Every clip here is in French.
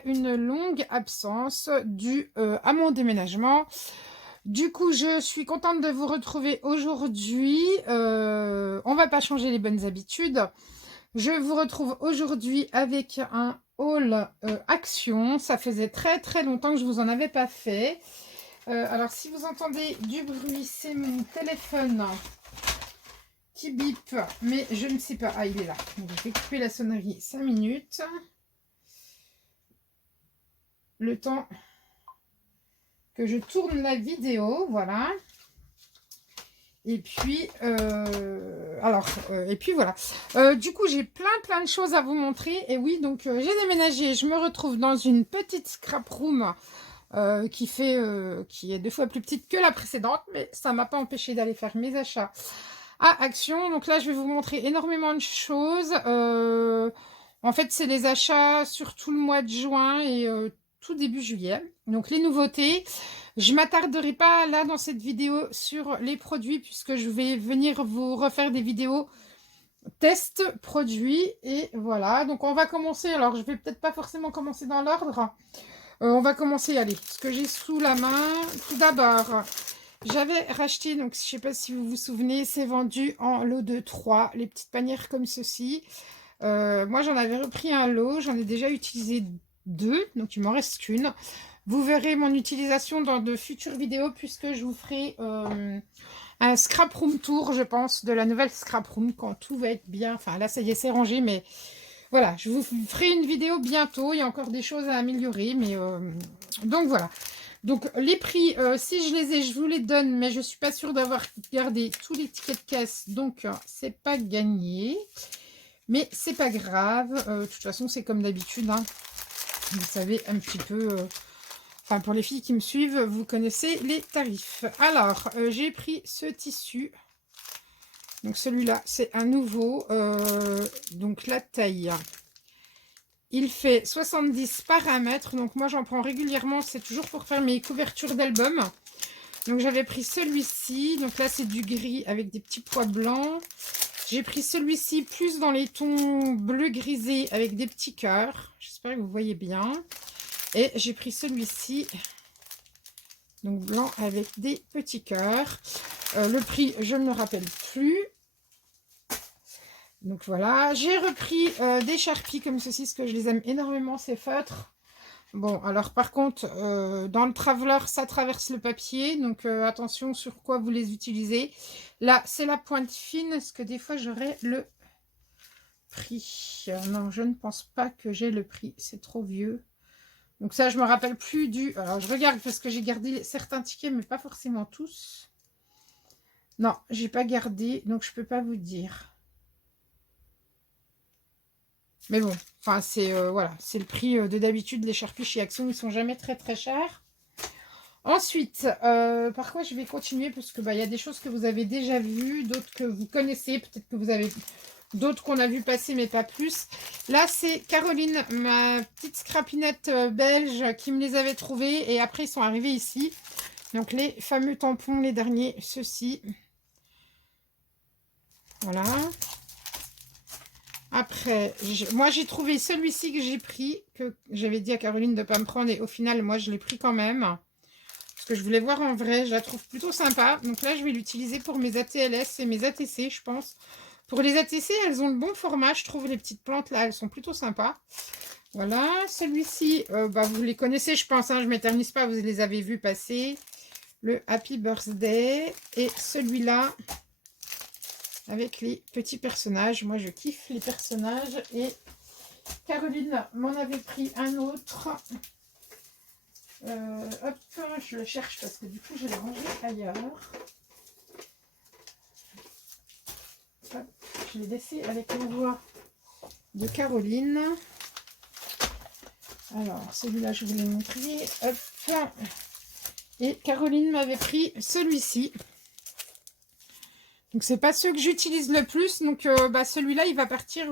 après une longue absence due à mon déménagement. Du coup, je suis contente de vous retrouver aujourd'hui. On va pas changer les bonnes habitudes. Je vous retrouve aujourd'hui avec un haul Action. Ça faisait très très longtemps que je vous en avais pas fait. Alors, si vous entendez du bruit, c'est mon téléphone qui bip, mais je ne sais pas. Ah, il est là. Donc, je vais couper la sonnerie 5 minutes. Le temps que je tourne la vidéo, voilà. Et puis, et puis voilà. Du coup, j'ai plein de choses à vous montrer. Et oui, donc j'ai déménagé. Je me retrouve dans une petite scrap room qui est 2 fois plus petite que la précédente, mais ça m'a pas empêché d'aller faire mes achats à Action. Donc là, je vais vous montrer énormément de choses. En fait, c'est les achats sur tout le mois de juin et tout début juillet. Donc les nouveautés. Je m'attarderai pas là dans cette vidéo sur les produits puisque je vais venir vous refaire des vidéos test produits. Et voilà, donc on va commencer. Alors, je vais peut-être pas forcément commencer dans l'ordre. On va commencer, allez, ce que j'ai sous la main. Tout d'abord, j'avais racheté, donc je sais pas si vous vous souvenez, c'est vendu en lot de 3, les petites panières comme ceci. Moi, j'en avais repris un lot, j'en ai déjà utilisé 2, donc il m'en reste qu'une. Vous verrez mon utilisation dans de futures vidéos puisque je vous ferai un scrap room tour, je pense, de la nouvelle scrap room quand tout va être bien. Enfin, là, ça y est, c'est rangé, mais voilà, je vous ferai une vidéo bientôt. Il y a encore des choses à améliorer, mais donc voilà. Donc les prix, si je les ai, je vous les donne, mais je ne suis pas sûre d'avoir gardé tous les tickets de caisse, donc c'est pas gagné. Mais c'est pas grave. De toute façon, c'est comme d'habitude, hein. Vous savez un petit peu. Enfin, pour les filles qui me suivent, vous connaissez les tarifs. Alors, j'ai pris ce tissu. Donc celui-là, c'est un nouveau. Donc la taille. Il fait 70 par 1 mètre. Donc moi, j'en prends régulièrement. C'est toujours pour faire mes couvertures d'album. Donc j'avais pris celui-ci. Donc là, c'est du gris avec des petits pois blancs. J'ai pris celui-ci plus dans les tons bleu grisé avec des petits cœurs. J'espère que vous voyez bien. Et j'ai pris celui-ci. Donc blanc avec des petits cœurs. Le prix, je ne me rappelle plus. Donc voilà, j'ai repris des Sharpies comme ceci, parce que je les aime énormément, ces feutres. Bon, alors par contre, dans le Traveler, ça traverse le papier, donc attention sur quoi vous les utilisez. Là, c'est la pointe fine, est-ce que des fois j'aurai le prix? Non, je ne pense pas que j'ai le prix, c'est trop vieux. Donc ça, je me rappelle plus du... Alors, je regarde parce que j'ai gardé certains tickets, mais pas forcément tous. Non, j'ai pas gardé, donc je peux pas vous dire. Mais bon, enfin, c'est voilà, c'est le prix de d'habitude. Les Sharpies chez Action, ils sont jamais très chers. Ensuite, par quoi je vais continuer parce que bah, y a des choses que vous avez déjà vues, d'autres que vous connaissez, peut-être que vous avez d'autres qu'on a vu passer, mais pas plus. Là, c'est Caroline, ma petite scrapinette belge, qui me les avait trouvés. Et après, ils sont arrivés ici. Donc, les fameux tampons, les derniers, ceux-ci. Voilà. Après, moi, j'ai trouvé celui-ci que j'ai pris, que j'avais dit à Caroline de ne pas me prendre. Et au final, moi, je l'ai pris quand même. Parce que je voulais voir en vrai. Je la trouve plutôt sympa. Donc là, je vais l'utiliser pour mes ATLS et mes ATC, je pense. Pour les ATC, elles ont le bon format, je trouve. Les petites plantes, là, elles sont plutôt sympas. Voilà, celui-ci, bah, vous les connaissez, je pense. Hein, je ne m'éternise pas, vous les avez vus passer. Le Happy Birthday. Et celui-là, avec les petits personnages. Moi, je kiffe les personnages. Et Caroline m'en avait pris un autre. Hop, je le cherche parce que du coup, je l'ai rangé ailleurs. Hop, je l'ai laissé avec l'envoi de Caroline. Alors, celui-là, je vous l'ai montré. Hop. Et Caroline m'avait pris celui-ci. Donc, c'est pas ceux que j'utilise le plus. Donc, bah, celui-là, il va partir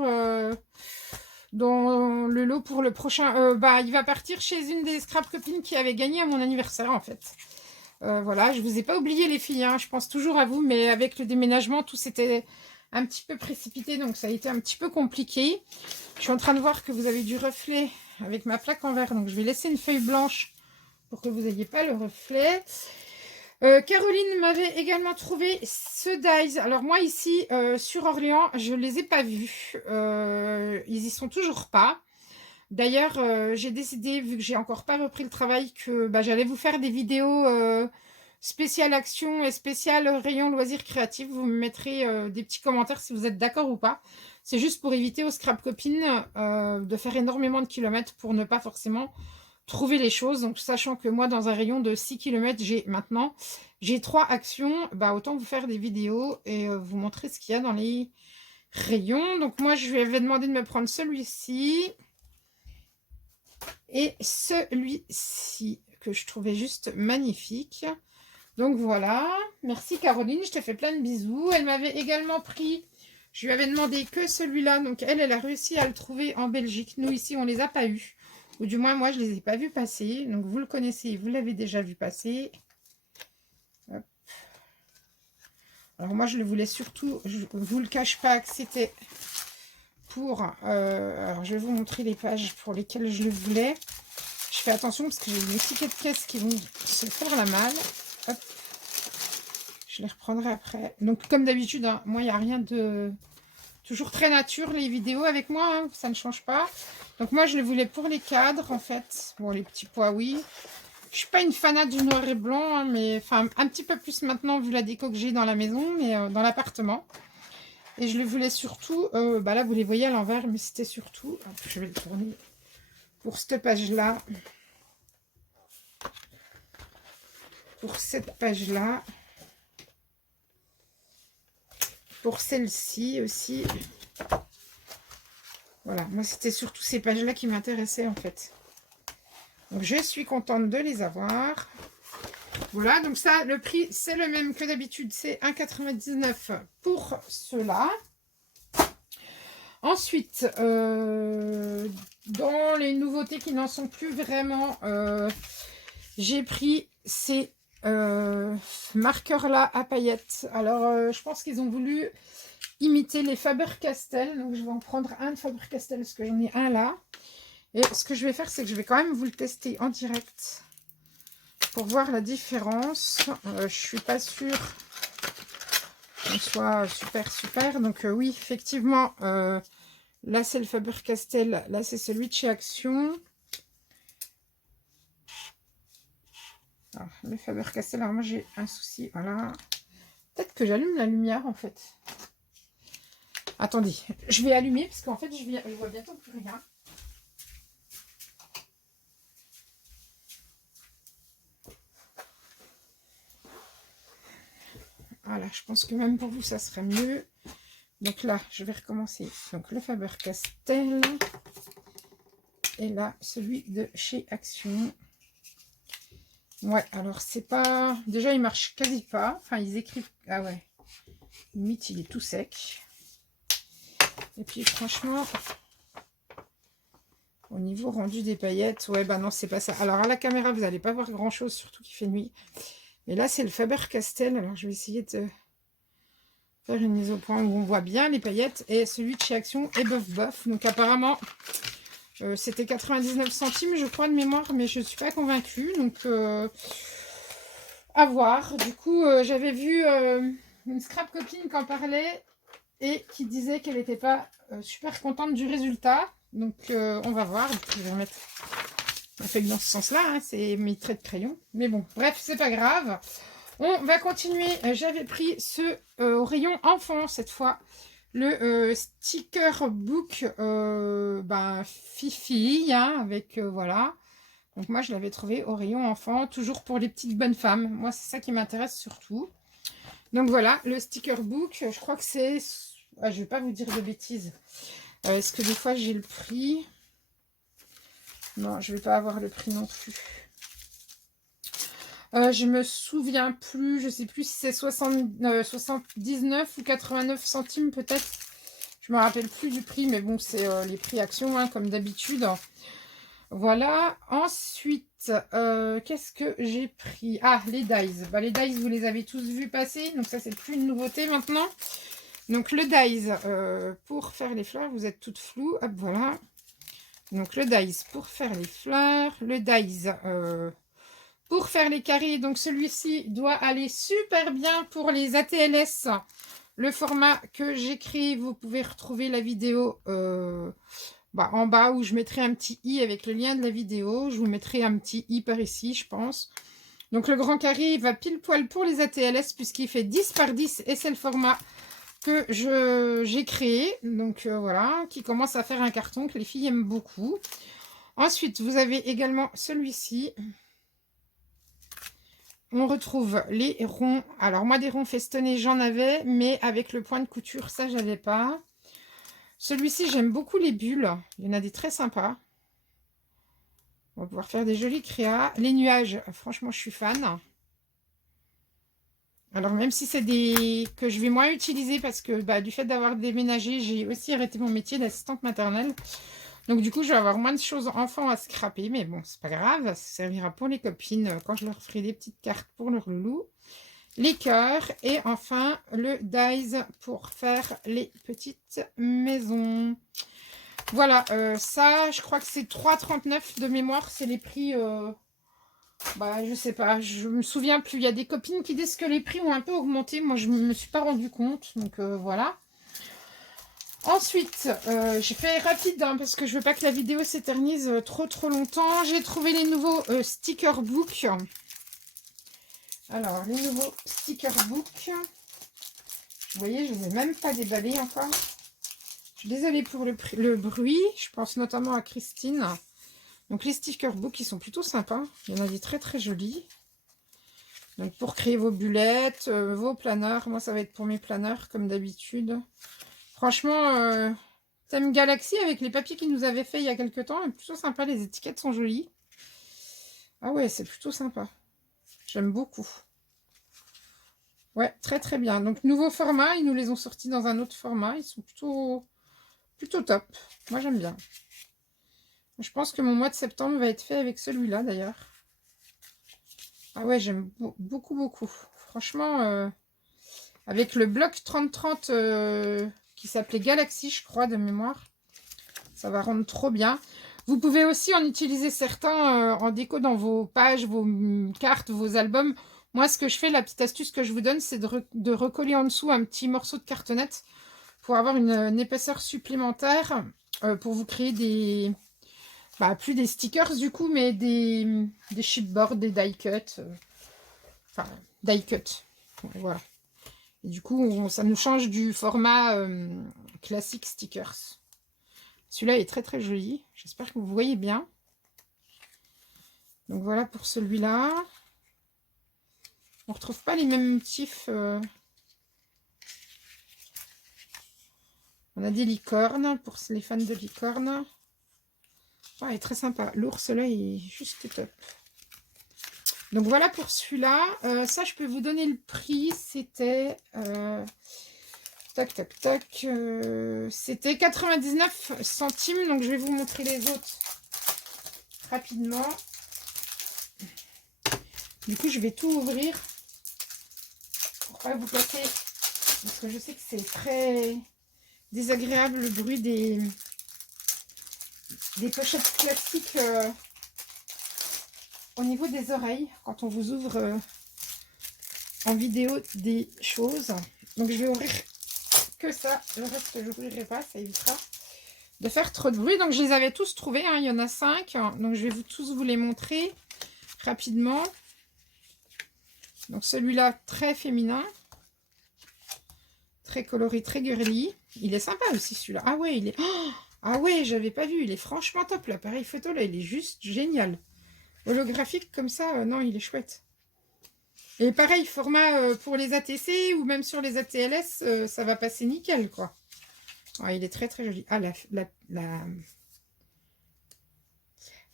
dans le lot pour le prochain. Bah, il va partir chez une des scrap copines qui avait gagné à mon anniversaire, en fait. Voilà, je vous ai pas oublié, les filles. Hein, je pense toujours à vous. Mais avec le déménagement, tout s'était un petit peu précipité. Donc, ça a été un petit peu compliqué. Je suis en train de voir que vous avez du reflet avec ma plaque en verre. Donc je vais laisser une feuille blanche pour que vous n'ayez pas le reflet. Caroline m'avait également trouvé ce dies. Alors moi ici sur Orléans, je ne les ai pas vus. Ils y sont toujours pas. D'ailleurs, j'ai décidé, vu que j'ai encore pas repris le travail, que bah, j'allais vous faire des vidéos spéciales action et spéciales rayon loisirs créatifs. Vous me mettrez des petits commentaires si vous êtes d'accord ou pas. C'est juste pour éviter aux scrap copines de faire énormément de kilomètres pour ne pas forcément trouver les choses. Donc, sachant que moi, dans un rayon de 6 km, j'ai 3 actions, bah, autant vous faire des vidéos et vous montrer ce qu'il y a dans les rayons. Donc, moi, je lui avais demandé de me prendre celui-ci. Et celui-ci, que je trouvais juste magnifique. Donc voilà, merci Caroline, je te fais plein de bisous. Elle m'avait également pris, je lui avais demandé que celui-là. Donc elle a réussi à le trouver en Belgique. Nous ici, on ne les a pas eus. Ou du moins, moi, je ne les ai pas vus passer. Donc vous le connaissez, vous l'avez déjà vu passer. Hop. Alors moi, je le voulais surtout, je ne vous le cache pas, que c'était... alors je vais vous montrer les pages pour lesquelles je le voulais. Je fais attention parce que j'ai des tickets de caisse qui vont se faire la malle. Hop. Je les reprendrai après. Donc comme d'habitude, hein, moi il n'y a rien de... Toujours très nature les vidéos avec moi, hein, ça ne change pas. Donc moi je le voulais pour les cadres en fait. Bon, les petits pois oui. Je suis pas une fanat du noir et blanc, hein, mais enfin un petit peu plus maintenant vu la déco que j'ai dans la maison, mais dans l'appartement. Et je le voulais surtout, bah là vous les voyez à l'envers, mais c'était surtout, hop, je vais le tourner, pour cette page-là, pour cette page-là, pour celle-ci aussi. Voilà, moi c'était surtout ces pages-là qui m'intéressaient en fait. Donc je suis contente de les avoir. Voilà, donc ça, le prix, c'est le même que d'habitude, c'est 1,99 pour ceux-là. Ensuite, dans les nouveautés qui n'en sont plus vraiment, j'ai pris ces marqueurs-là à paillettes. Alors, je pense qu'ils ont voulu imiter les Faber-Castell. Donc, je vais en prendre un de Faber-Castell parce que j'en ai un là. Et ce que je vais faire, c'est que je vais quand même vous le tester en direct pour voir la différence. Je suis pas sûre qu'on soit super. Donc oui, effectivement, là c'est le Faber-Castell, là c'est celui de chez Action. Alors, le Faber-Castell, alors moi j'ai un souci, voilà. Peut-être que j'allume la lumière en fait. Attendez, je vais allumer parce qu'en fait je vois bientôt plus rien. Voilà, je pense que même pour vous, ça serait mieux. Donc là, je vais recommencer. Donc le Faber-Castell. Et là, celui de chez Action. Ouais, alors c'est pas... Déjà, il marche quasi pas. Enfin, ils écrivent... Ah ouais. Limite, il est tout sec. Et puis, franchement... Au niveau rendu des paillettes... Ouais, bah non, c'est pas ça. Alors, à la caméra, vous n'allez pas voir grand-chose, surtout qu'il fait nuit. Et là, c'est le Faber-Castell. Alors, je vais essayer de faire une mise au point où on voit bien les paillettes. Et celui de chez Action est bof. Donc, apparemment, c'était 99 centimes, je crois, de mémoire. Mais je ne suis pas convaincue. Donc, à voir. Du coup, j'avais vu une scrap copine qui en parlait et qui disait qu'elle n'était pas super contente du résultat. Donc, on va voir. Du coup, je vais remettre... On fait dans ce sens-là, hein, c'est mes traits de crayon. Mais bon, bref, c'est pas grave. On va continuer. J'avais pris ce au rayon enfant cette fois. Le sticker book Fifi, hein, avec voilà. Donc moi, je l'avais trouvé au rayon enfant, toujours pour les petites bonnes femmes. Moi, c'est ça qui m'intéresse surtout. Donc voilà, le sticker book, je crois que c'est... Ah, je vais pas vous dire de bêtises. Est-ce que des fois, j'ai le prix? Non, je ne vais pas avoir le prix non plus. Je me souviens plus. Je sais plus si c'est 79 ou 89 centimes peut-être. Je me rappelle plus du prix. Mais bon, c'est les prix Action, hein, comme d'habitude. Voilà. Ensuite, qu'est-ce que j'ai pris? Ah, les dies. Bah, les dies, vous les avez tous vus passer. Donc ça, c'est plus une nouveauté maintenant. Donc le dies, pour faire les fleurs, vous êtes toutes floues. Hop, voilà. Donc le dies pour faire les fleurs, le dies pour faire les carrés. Donc celui-ci doit aller super bien pour les ATLS. Le format que j'ai créé, vous pouvez retrouver la vidéo en bas où je mettrai un petit i avec le lien de la vidéo. Je vous mettrai un petit i par ici, je pense. Donc le grand carré, il va pile poil pour les ATLS puisqu'il fait 10 par 10 et c'est le format que j'ai créé. Donc voilà, qui commence à faire un carton que les filles aiment beaucoup. Ensuite, vous avez également celui-ci. On retrouve les ronds. Alors moi, des ronds festonnés, j'en avais, mais avec le point de couture, ça, j'avais pas. Celui-ci, j'aime beaucoup les bulles. Il y en a des très sympas. On va pouvoir faire des jolis créas. Les nuages, franchement, je suis fan. Alors, même si c'est des que je vais moins utiliser parce que du fait d'avoir déménagé, j'ai aussi arrêté mon métier d'assistante maternelle. Donc, du coup, je vais avoir moins de choses enfants à scraper. Mais bon, c'est pas grave. Ça servira pour les copines quand je leur ferai des petites cartes pour leur loulou. Les cœurs. Et enfin, le dies pour faire les petites maisons. Voilà, ça, je crois que c'est 3,39 de mémoire. C'est les prix... je sais pas, je me souviens plus. Il y a des copines qui disent que les prix ont un peu augmenté. Moi, je ne me suis pas rendu compte. Donc, voilà. Ensuite, j'ai fait rapide parce que je veux pas que la vidéo s'éternise trop longtemps. J'ai trouvé les nouveaux sticker book. Alors, les nouveaux sticker book. Vous voyez, je ne les ai même pas déballés encore. Je suis désolée pour le bruit. Je pense notamment à Christine. Donc, les sticker book, ils sont plutôt sympas. Il y en a des très jolis. Donc, pour créer vos bullettes, vos planeurs. Moi, ça va être pour mes planeurs, comme d'habitude. Franchement, thème Galaxy avec les papiers qu'ils nous avaient fait il y a quelques temps. C'est plutôt sympa. Les étiquettes sont jolies. Ah ouais, c'est plutôt sympa. J'aime beaucoup. Ouais, très bien. Donc, nouveau format. Ils nous les ont sortis dans un autre format. Ils sont plutôt top. Moi, j'aime bien. Je pense que mon mois de septembre va être fait avec celui-là, d'ailleurs. Ah ouais, j'aime beaucoup. Franchement, avec le bloc 3030 qui s'appelait Galaxy, je crois, de mémoire. Ça va rendre trop bien. Vous pouvez aussi en utiliser certains en déco dans vos pages, vos cartes, vos albums. Moi, ce que je fais, la petite astuce que je vous donne, c'est de recoller en dessous un petit morceau de cartonnette pour avoir une épaisseur supplémentaire pour vous créer des... plus des stickers du coup, mais des chipboards, des die cut. Enfin, die cut. Voilà. Et du coup, ça nous change du format classique stickers. Celui-là est très joli. J'espère que vous voyez bien. Donc voilà pour celui-là. On ne retrouve pas les mêmes motifs. On a des licornes pour les fans de licornes. Ouais, il est très sympa. L'ours là est juste top. Donc voilà pour celui-là. Ça, je peux vous donner le prix. C'était... c'était 99 centimes. Donc je vais vous montrer les autres rapidement. Du coup, je vais tout ouvrir pour pas vous casser. Parce que je sais que c'est très désagréable le bruit des pochettes plastiques au niveau des oreilles quand on vous ouvre en vidéo des choses. Donc je vais ouvrir que ça. Le reste, je n'ouvrirai pas, ça évitera de faire trop de bruit. Donc je les avais tous trouvés, hein. Il y en a 5. Donc je vais tous vous les montrer rapidement. Donc celui-là, très féminin. Très coloré, très girly. Il est sympa aussi celui-là. Ah ouais, il est... Oh, ah ouais, j'avais pas vu. Il est franchement top. L'appareil photo, là, il est juste génial. Holographique comme ça, non, il est chouette. Et pareil, format pour les ATC ou même sur les ATLS, ça va passer nickel, quoi. Ah, il est très joli. Ah,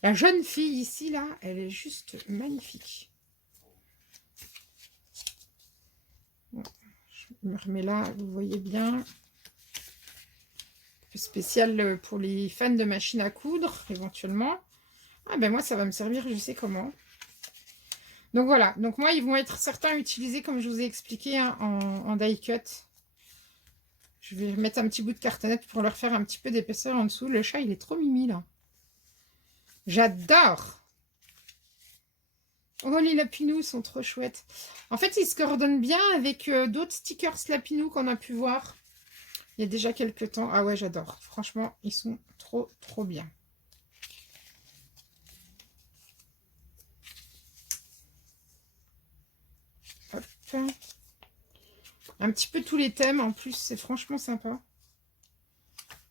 la jeune fille ici, là, elle est juste magnifique. Bon, je me remets là, vous voyez bien. Spécial pour les fans de machines à coudre, éventuellement. Ah ben moi, ça va me servir, je sais comment. Donc voilà, donc moi, ils vont être certains utilisés, comme je vous ai expliqué, hein, en die cut. Je vais mettre un petit bout de cartonnette pour leur faire un petit peu d'épaisseur en dessous. Le chat, il est trop mimi, là. J'adore. Oh, les lapinous sont trop chouettes. En fait, ils se coordonnent bien avec d'autres stickers lapinous qu'on a pu voir il y a déjà quelques temps. Ah ouais, j'adore. Franchement, ils sont trop, trop bien. Hop. Un petit peu tous les thèmes. En plus, c'est franchement sympa.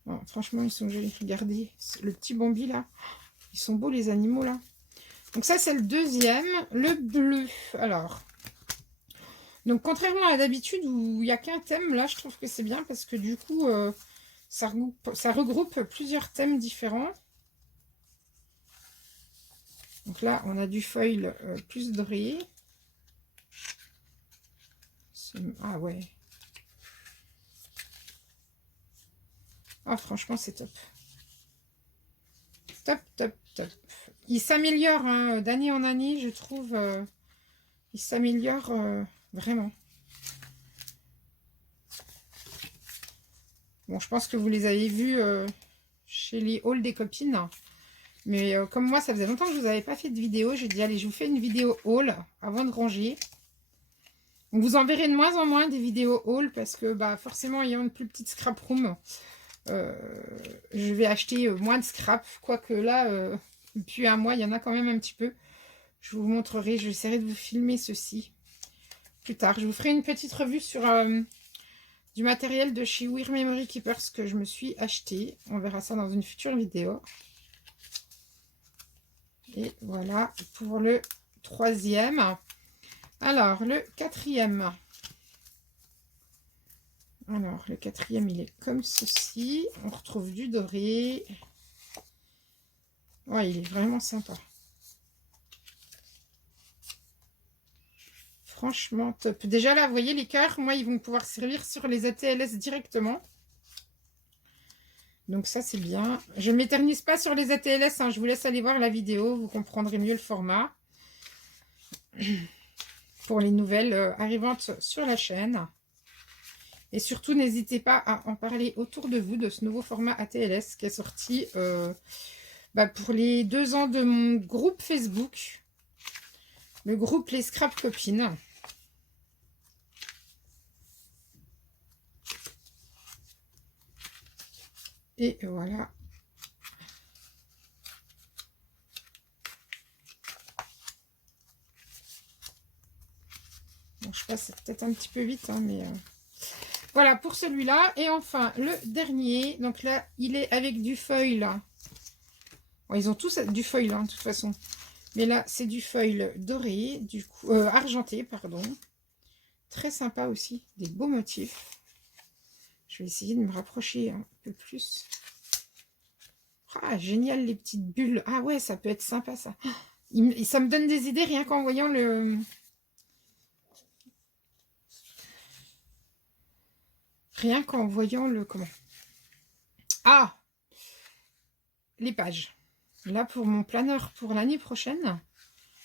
Bon, franchement, ils sont jolis. Regardez, le petit Bambi, là. Ils sont beaux, les animaux, là. Donc ça, c'est le deuxième. Le bleu. Alors... Donc, contrairement à d'habitude où il n'y a qu'un thème, là, je trouve que c'est bien parce que du coup, ça regroupe plusieurs thèmes différents. Donc là, on a du foil plus doré. Ah ouais. Ah, franchement, c'est top. Top, top, top. Il s'améliore hein, d'année en année, je trouve. Il s'améliore vraiment. Bon, je pense que vous les avez vus chez les hauls des copines. Mais comme moi, ça faisait longtemps que je vous avais pas fait de vidéo. J'ai dit, allez, je vous fais une vidéo haul avant de ranger. Donc, vous en verrez de moins en moins des vidéos haul parce que bah, forcément, ayant une plus petite scrap room, je vais acheter moins de scrap. Quoique là, depuis un mois, il y en a quand même un petit peu. Je vous montrerai, j'essaierai de vous filmer ceci plus tard. Je vous ferai une petite revue sur du matériel de chez Weird Memory Keepers que je me suis acheté. On verra ça dans une future vidéo. Et voilà pour le troisième. Alors, le quatrième. Alors, le quatrième, il est comme ceci. On retrouve du doré. Ouais, il est vraiment sympa. Franchement, top. Déjà là, vous voyez les cœurs, moi, ils vont pouvoir servir sur les ATLS directement. Donc ça, c'est bien. Je ne m'éternise pas sur les ATLS, hein. Je vous laisse aller voir la vidéo. Vous comprendrez mieux le format. Pour les nouvelles arrivantes sur la chaîne. Et surtout, n'hésitez pas à en parler autour de vous de ce nouveau format ATLS qui est sorti pour les 2 ans de mon groupe Facebook. Le groupe Les Scrap Copines. Et voilà. Bon, je passe peut-être un petit peu vite, hein, mais... Voilà pour celui-là. Et enfin, le dernier. Donc là, il est avec du foil. Bon, ils ont tous du foil, hein, de toute façon. Mais là, c'est du foil doré, du coup, argenté, pardon. Très sympa aussi. Des beaux motifs. Je vais essayer de me rapprocher un peu plus. Ah, génial, les petites bulles. Ah ouais, ça peut être sympa, ça. Ça me donne des idées rien qu'en voyant le... Rien qu'en voyant le... Comment? Ah! Les pages. Là, pour mon planeur pour l'année prochaine,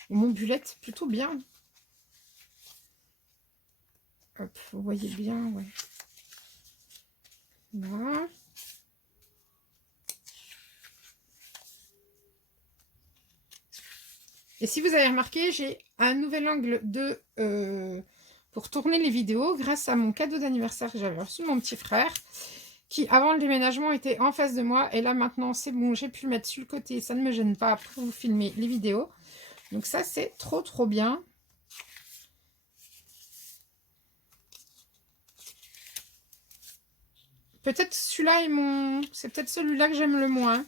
mon bullet, plutôt bien. Hop, vous voyez bien, ouais. Là. Et si vous avez remarqué, j'ai un nouvel angle de pour tourner les vidéos grâce à mon cadeau d'anniversaire que j'avais reçu de mon petit frère qui, avant le déménagement, était en face de moi. Et là, maintenant, c'est bon, j'ai pu le mettre sur le côté. Ça ne me gêne pas pour vous filmer les vidéos. Donc ça, c'est trop, trop bien. Peut-être celui-là est mon... C'est peut-être celui-là que j'aime le moins.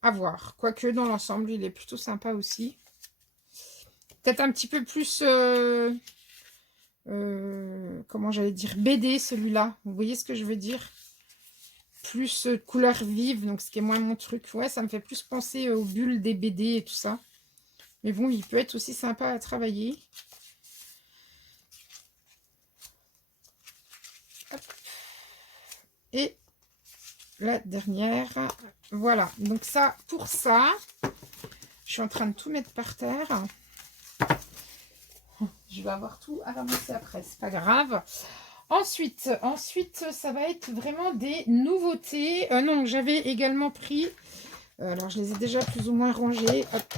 À voir. Quoique, dans l'ensemble, il est plutôt sympa aussi. Peut-être un petit peu plus... comment j'allais dire, BD celui-là, vous voyez ce que je veux dire, plus couleur vive, donc ce qui est moins mon truc. Ouais, ça me fait plus penser aux bulles des BD et tout ça, mais bon, il peut être aussi sympa à travailler. Hop. Et la dernière, voilà, donc ça, pour ça, je suis en train de tout mettre par terre. Je vais avoir tout à ramasser après, c'est pas grave. Ensuite, ça va être vraiment des nouveautés. Non, j'avais également pris Alors, je les ai déjà plus ou moins rangés. Hop.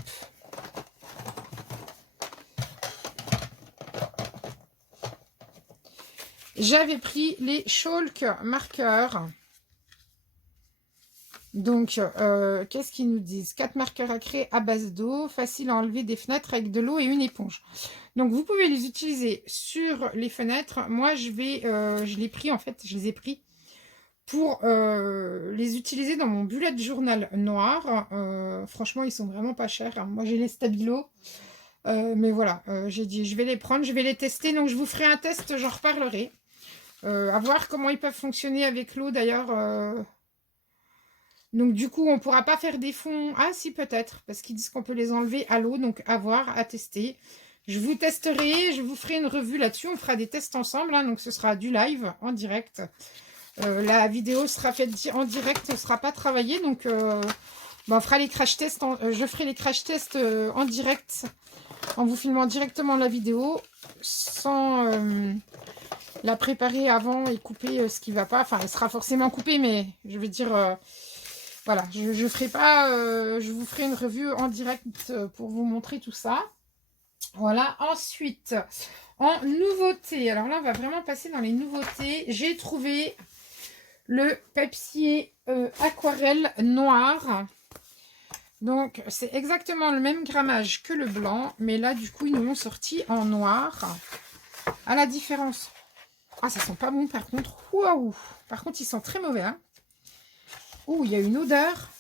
J'avais pris les Chalk marqueurs. Donc, qu'est-ce qu'ils nous disent? 4 marqueurs à craie à base d'eau, facile à enlever des fenêtres avec de l'eau et une éponge. Donc, vous pouvez les utiliser sur les fenêtres. Moi, je l'ai pris en fait, je les ai pris pour les utiliser dans mon bullet journal noir. Franchement, ils sont vraiment pas chers, hein. Moi, j'ai les Stabilo. Mais voilà, j'ai dit, je vais les prendre, je vais les tester. Donc, je vous ferai un test, j'en reparlerai. À voir comment ils peuvent fonctionner avec l'eau d'ailleurs. Donc du coup, on ne pourra pas faire des fonds. Ah si, peut-être, parce qu'ils disent qu'on peut les enlever à l'eau, donc à voir, à tester. Je vous testerai, je vous ferai une revue là-dessus. On fera des tests ensemble, hein, donc ce sera du live en direct. La vidéo sera faite en direct, ne sera pas travaillée, donc on fera les crash tests. Je ferai les crash tests en direct, en vous filmant directement la vidéo, sans la préparer avant et couper ce qui ne va pas. Enfin, elle sera forcément coupée, mais je veux dire... voilà, je ferai pas, je vous ferai une revue en direct pour vous montrer tout ça. Voilà, ensuite, en nouveauté, alors là, on va vraiment passer dans les nouveautés. J'ai trouvé le papier aquarelle noir. Donc, c'est exactement le même grammage que le blanc, mais là, du coup, ils nous l'ont sorti en noir. À la différence... Ah, ça sent pas bon, par contre. Waouh! Par contre, il sent très mauvais, hein. Ouh, il y a une odeur.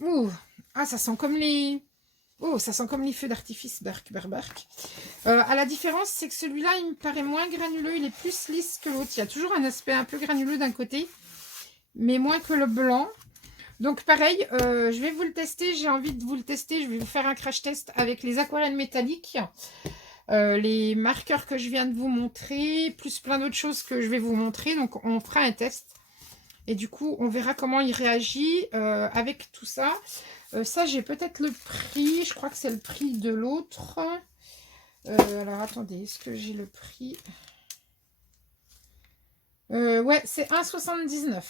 Ouh, ah, ça sent comme les... Oh, ça sent comme les feux d'artifice, berk. À la différence, c'est que celui-là, il me paraît moins granuleux. Il est plus lisse que l'autre. Il y a toujours un aspect un peu granuleux d'un côté, mais moins que le blanc. Donc, pareil, je vais vous le tester. J'ai envie de vous le tester. Je vais vous faire un crash test avec les aquarelles métalliques. Les marqueurs que je viens de vous montrer, plus plein d'autres choses que je vais vous montrer. Donc, on fera un test. Et du coup, on verra comment il réagit avec tout ça. Ça, j'ai peut-être le prix. Je crois que c'est le prix de l'autre. Alors, attendez. Est-ce que j'ai le prix? Ouais, c'est 1,79.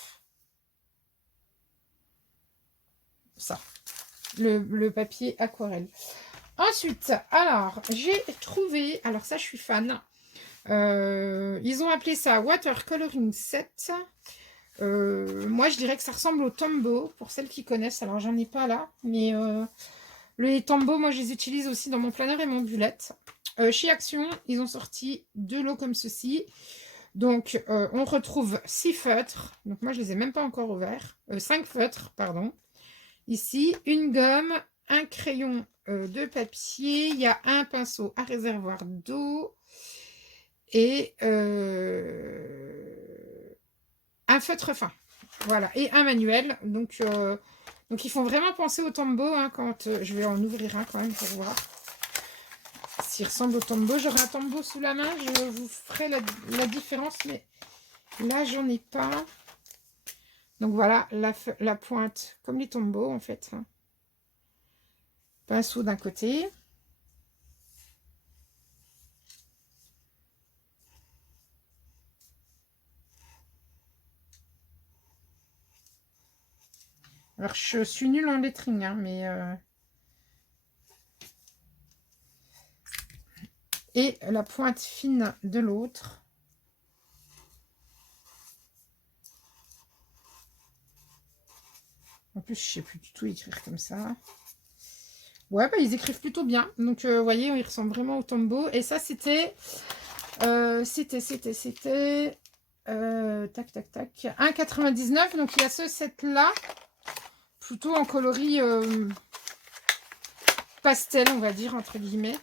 Ça. Le papier aquarelle. Ensuite, alors, j'ai trouvé... Alors, ça, je suis fan. Ils ont appelé ça Watercoloring Set. Moi, je dirais que ça ressemble au Tombow, pour celles qui connaissent. Alors, j'en ai pas là, mais les Tombow, moi, je les utilise aussi dans mon planeur et mon bullet. Chez Action, ils ont sorti 2 lots comme ceci. Donc, on retrouve 6 feutres. Donc, moi, je les ai même pas encore ouverts. 5 feutres, pardon. Ici, une gomme, un crayon de papier. Il y a un pinceau à réservoir d'eau. Et... un feutre fin, voilà, et un manuel. Donc ils font vraiment penser au Tombow, hein, quand je vais en ouvrir un quand même pour voir s'il ressemble au Tombow. J'aurai un Tombow sous la main, je vous ferai la différence, mais là j'en ai pas. Donc voilà, la pointe comme les Tombow en fait, hein. Pinceau d'un côté. Alors, je suis nulle en lettering, hein, mais... Et la pointe fine de l'autre. En plus, je ne sais plus du tout écrire comme ça. Ouais, bah, ils écrivent plutôt bien. Donc, vous voyez, ils ressemblent vraiment au Tombow. Et ça, c'était... tac, tac, tac. 1,99. Donc, il y a ce set-là. Plutôt en coloris pastel, on va dire, entre guillemets.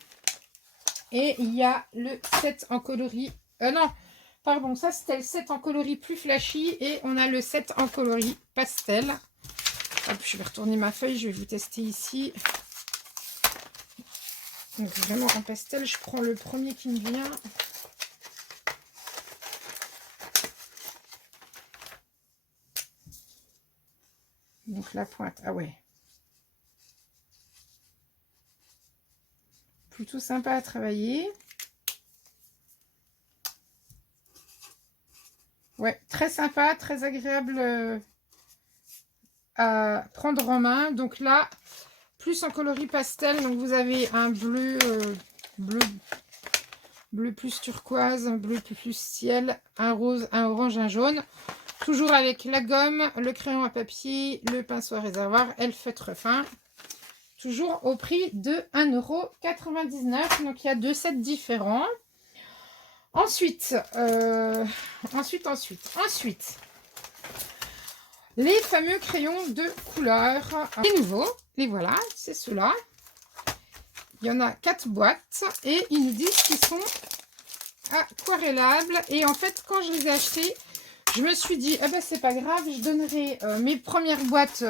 Et il y a le set en coloris... non, pardon, ça c'était le set en coloris plus flashy. Et on a le set en coloris pastel. Hop, je vais retourner ma feuille, je vais vous tester ici. Donc vraiment en pastel, je prends le premier qui me vient. Donc la pointe, ah ouais. Plutôt sympa à travailler. Ouais, très sympa, très agréable à prendre en main. Donc là, plus en coloris pastel, donc vous avez un bleu, bleu plus turquoise, un bleu plus ciel, un rose, un orange, un jaune. Toujours avec la gomme, le crayon à papier, le pinceau à réservoir et le feutre fin. Toujours au prix de 1,99 €. Donc il y a 2 sets différents. Ensuite, les fameux crayons de couleur. Les nouveaux, les voilà, c'est ceux-là. Il y en a 4 boîtes et ils nous disent qu'ils sont aquarellables. Et en fait, quand je les ai achetés, je me suis dit, eh ben c'est pas grave, je donnerai mes premières boîtes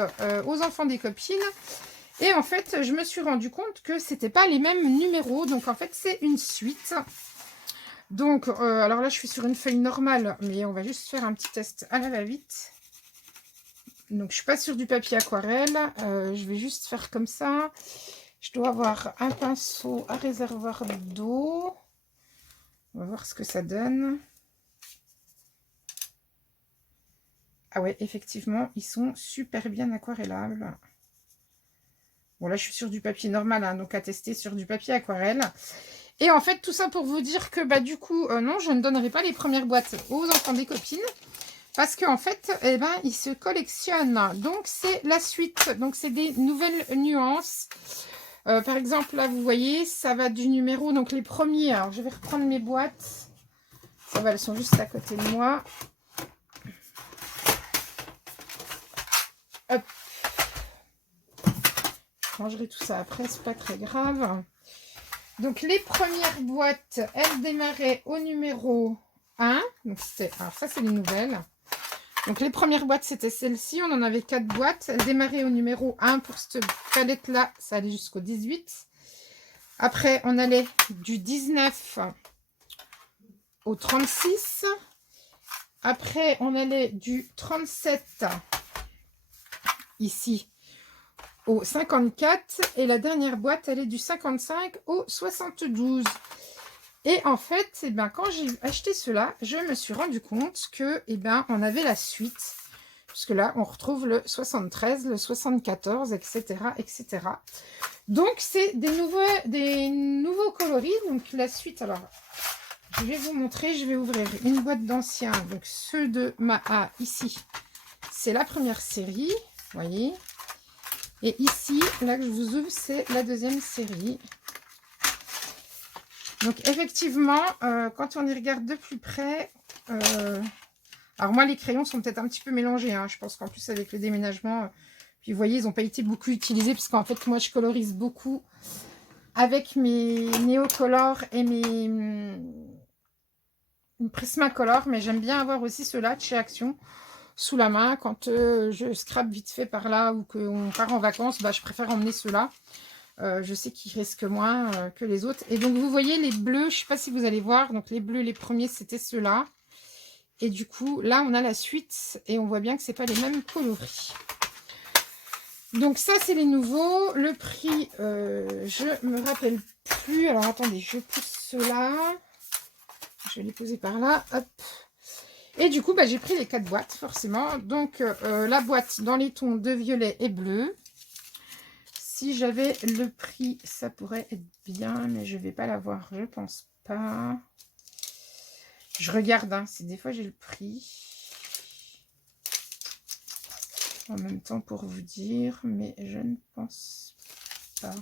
aux enfants des copines. Et en fait, je me suis rendu compte que c'était pas les mêmes numéros. Donc en fait, c'est une suite. Donc, alors là, je suis sur une feuille normale, mais on va juste faire un petit test à la va-vite. Donc, je suis pas sur du papier aquarelle. Je vais juste faire comme ça. Je dois avoir un pinceau à réservoir d'eau. On va voir ce que ça donne. Ah ouais, effectivement, ils sont super bien aquarellables. Bon, là, je suis sur du papier normal, hein, donc à tester sur du papier aquarelle. Et en fait, tout ça pour vous dire que, bah, du coup, non, je ne donnerai pas les premières boîtes aux enfants des copines. Parce qu'en fait, eh ben, ils se collectionnent. Donc, c'est la suite. Donc, c'est des nouvelles nuances. Par exemple, là, vous voyez, ça va du numéro. Donc, les premiers. Alors, je vais reprendre mes boîtes. Ça va, elles sont juste à côté de moi. Hop. Je rangerai tout ça après, c'est pas très grave. Donc, les premières boîtes, elles démarraient au numéro 1. Donc, c'était... Alors, ça, c'est les nouvelles. Donc, les premières boîtes, c'était celle-ci. On en avait 4 boîtes. Elles démarraient au numéro 1 pour cette palette-là. Ça allait jusqu'au 18. Après, on allait du 19 au 36. Après, on allait du 37, ici, au 54. Et la dernière boîte, elle est du 55 au 72. Et en fait, eh ben, quand j'ai acheté cela, je me suis rendu compte que, eh ben, on avait la suite. Puisque là, on retrouve le 73, le 74, etc., etc. Donc, c'est des nouveaux coloris. Donc, la suite, alors, je vais vous montrer. Je vais ouvrir une boîte d'anciens. Donc, ceux de Maha, ici, c'est la première série. Vous voyez. Et ici, là que je vous ouvre, c'est la deuxième série. Donc, effectivement, quand on y regarde de plus près, alors moi, les crayons sont peut-être un petit peu mélangés. Hein. Je pense qu'en plus, avec le déménagement, puis vous voyez, ils n'ont pas été beaucoup utilisés, parce qu'en fait, moi, je colorise beaucoup avec mes Neocolor et mes Prismacolor, mais j'aime bien avoir aussi ceux-là de chez Action sous la main. Quand je scrape vite fait par là ou qu'on part en vacances, bah, je préfère emmener ceux-là. Je sais qu'ils risquent moins que les autres. Et donc, vous voyez les bleus, je ne sais pas si vous allez voir. Donc, les bleus, les premiers, c'était ceux-là. Et du coup, là, on a la suite. Et on voit bien que ce n'est pas les mêmes coloris. Donc, ça, c'est les nouveaux. Le prix, je me rappelle plus. Alors, attendez, je pousse ceux-là. Je vais les poser par là. Hop. Et du coup, bah, j'ai pris les 4 boîtes, forcément. Donc, la boîte dans les tons de violet et bleu. Si j'avais le prix, ça pourrait être bien, mais je ne vais pas l'avoir, je pense pas. Je regarde, hein, si des fois j'ai le prix. En même temps pour vous dire, mais je ne pense pas.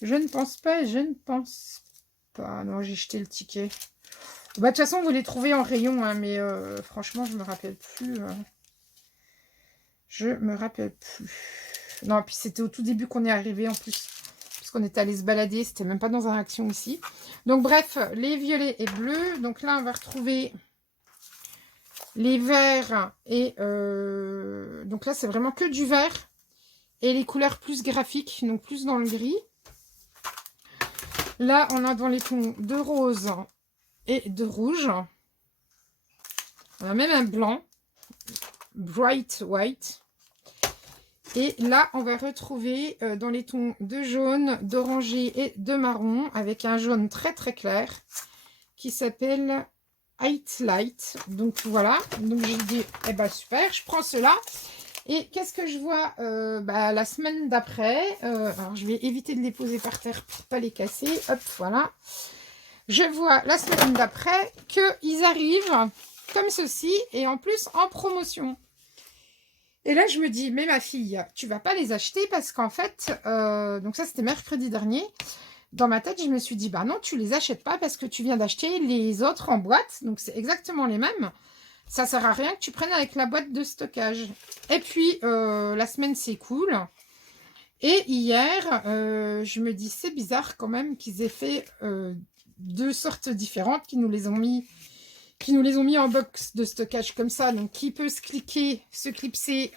Je ne pense pas, je ne pense pas. Non, j'ai jeté le ticket. Bah, de toute façon, vous les trouvez en rayon, hein, mais franchement, je me rappelle plus. Je me rappelle plus. Non, puis c'était au tout début qu'on est arrivé en plus. Parce qu'on était allé se balader. C'était même pas dans un Action ici. Donc bref, les violets et bleus. Donc là, on va retrouver les verts. Et donc là, c'est vraiment que du vert. Et les couleurs plus graphiques. Donc plus dans le gris. Là, on a dans les tons de rose et de rouge. On a même un blanc. Bright white. Et là, on va retrouver dans les tons de jaune, d'oranger et de marron, avec un jaune très très clair, qui s'appelle White Light. Donc voilà, donc j'ai dit, eh ben super, je prends cela. Et qu'est-ce que je vois bah, la semaine d'après, alors je vais éviter de les poser par terre pour pas les casser. Hop, voilà. Je vois la semaine d'après qu'ils arrivent comme ceci et en plus en promotion. Et là, je me dis, mais ma fille, tu vas pas les acheter parce qu'en fait, donc ça c'était mercredi dernier, dans ma tête, je me suis dit, bah non, tu les achètes pas parce que tu viens d'acheter les autres en boîte, donc c'est exactement les mêmes. Ça sert à rien que tu prennes avec la boîte de stockage. Et puis, la semaine s'écoule. Et hier, je me dis, c'est bizarre quand même qu'ils aient fait deux sortes différentes, qui nous les ont mis en box de stockage comme ça. Donc, qui peut se clipser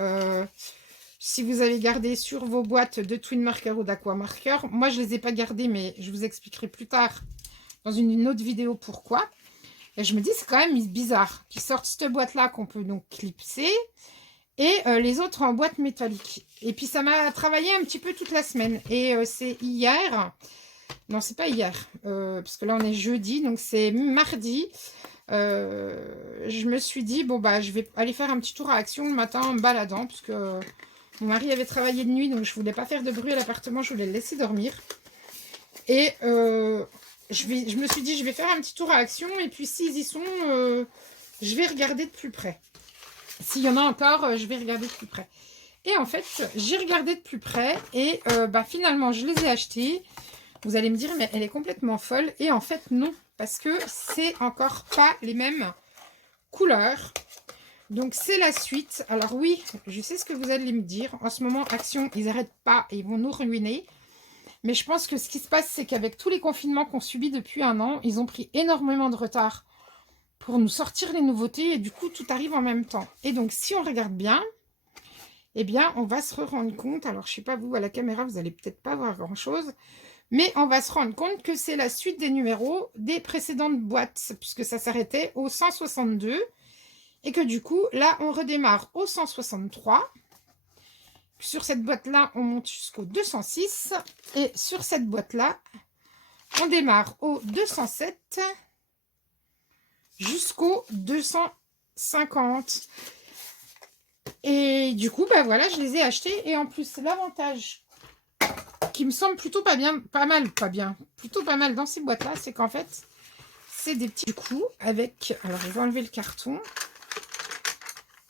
si vous avez gardé sur vos boîtes de Twin Marker ou d'Aqua Marker. Moi, je ne les ai pas gardées, mais je vous expliquerai plus tard dans une autre vidéo pourquoi. Et je me dis, c'est quand même bizarre qu'ils sortent cette boîte-là qu'on peut donc clipser et les autres en boîte métallique. Et puis, ça m'a travaillé un petit peu toute la semaine. Et c'est hier, non, c'est pas hier, parce que là, on est jeudi, donc c'est mardi. Je me suis dit, bon, bah, je vais aller faire un petit tour à Action le matin en me baladant, parce que mon mari avait travaillé de nuit, donc je voulais pas faire de bruit à l'appartement, je voulais le laisser dormir. Et je me suis dit, je vais faire un petit tour à Action, et puis s'ils y sont, je vais regarder de plus près. S'il y en a encore, je vais regarder de plus près. Et en fait, j'ai regardé de plus près, et bah, finalement, je les ai achetés. Vous allez me dire, mais elle est complètement folle. Et en fait, non, parce que c'est encore pas les mêmes couleurs. Donc, c'est la suite. Alors oui, je sais ce que vous allez me dire. En ce moment, Action, ils n'arrêtent pas et ils vont nous ruiner. Mais je pense que ce qui se passe, c'est qu'avec tous les confinements qu'on subit depuis 1 an, ils ont pris énormément de retard pour nous sortir les nouveautés. Et du coup, tout arrive en même temps. Et donc, si on regarde bien, eh bien, on va se rendre compte. Alors, je ne sais pas, vous, à la caméra, vous n'allez peut-être pas voir grand-chose. Mais on va se rendre compte que c'est la suite des numéros des précédentes boîtes, puisque ça s'arrêtait au 162. Et que du coup, là, on redémarre au 163. Sur cette boîte-là, on monte jusqu'au 206. Et sur cette boîte-là, on démarre au 207 jusqu'au 250. Et du coup, bah voilà, je les ai achetés. Et en plus, l'avantage qui me semble plutôt plutôt pas mal dans ces boîtes-là, c'est qu'en fait, c'est des petits coups avec... Alors, je vais enlever le carton.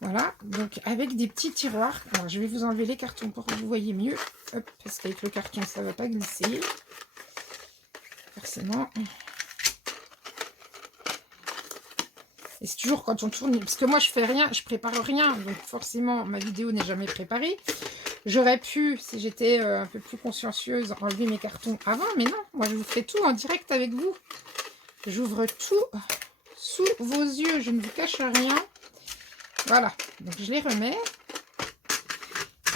Voilà, donc avec des petits tiroirs. Alors, je vais vous enlever les cartons pour que vous voyez mieux. Hop, parce qu'avec le carton, ça ne va pas glisser. Forcément. Et c'est toujours quand on tourne... Parce que moi, je fais rien, je prépare rien. Donc, forcément, ma vidéo n'est jamais préparée. J'aurais pu, si j'étais un peu plus consciencieuse, enlever mes cartons avant. Mais non, moi, je vous fais tout en direct avec vous. J'ouvre tout sous vos yeux. Je ne vous cache rien. Voilà, donc je les remets.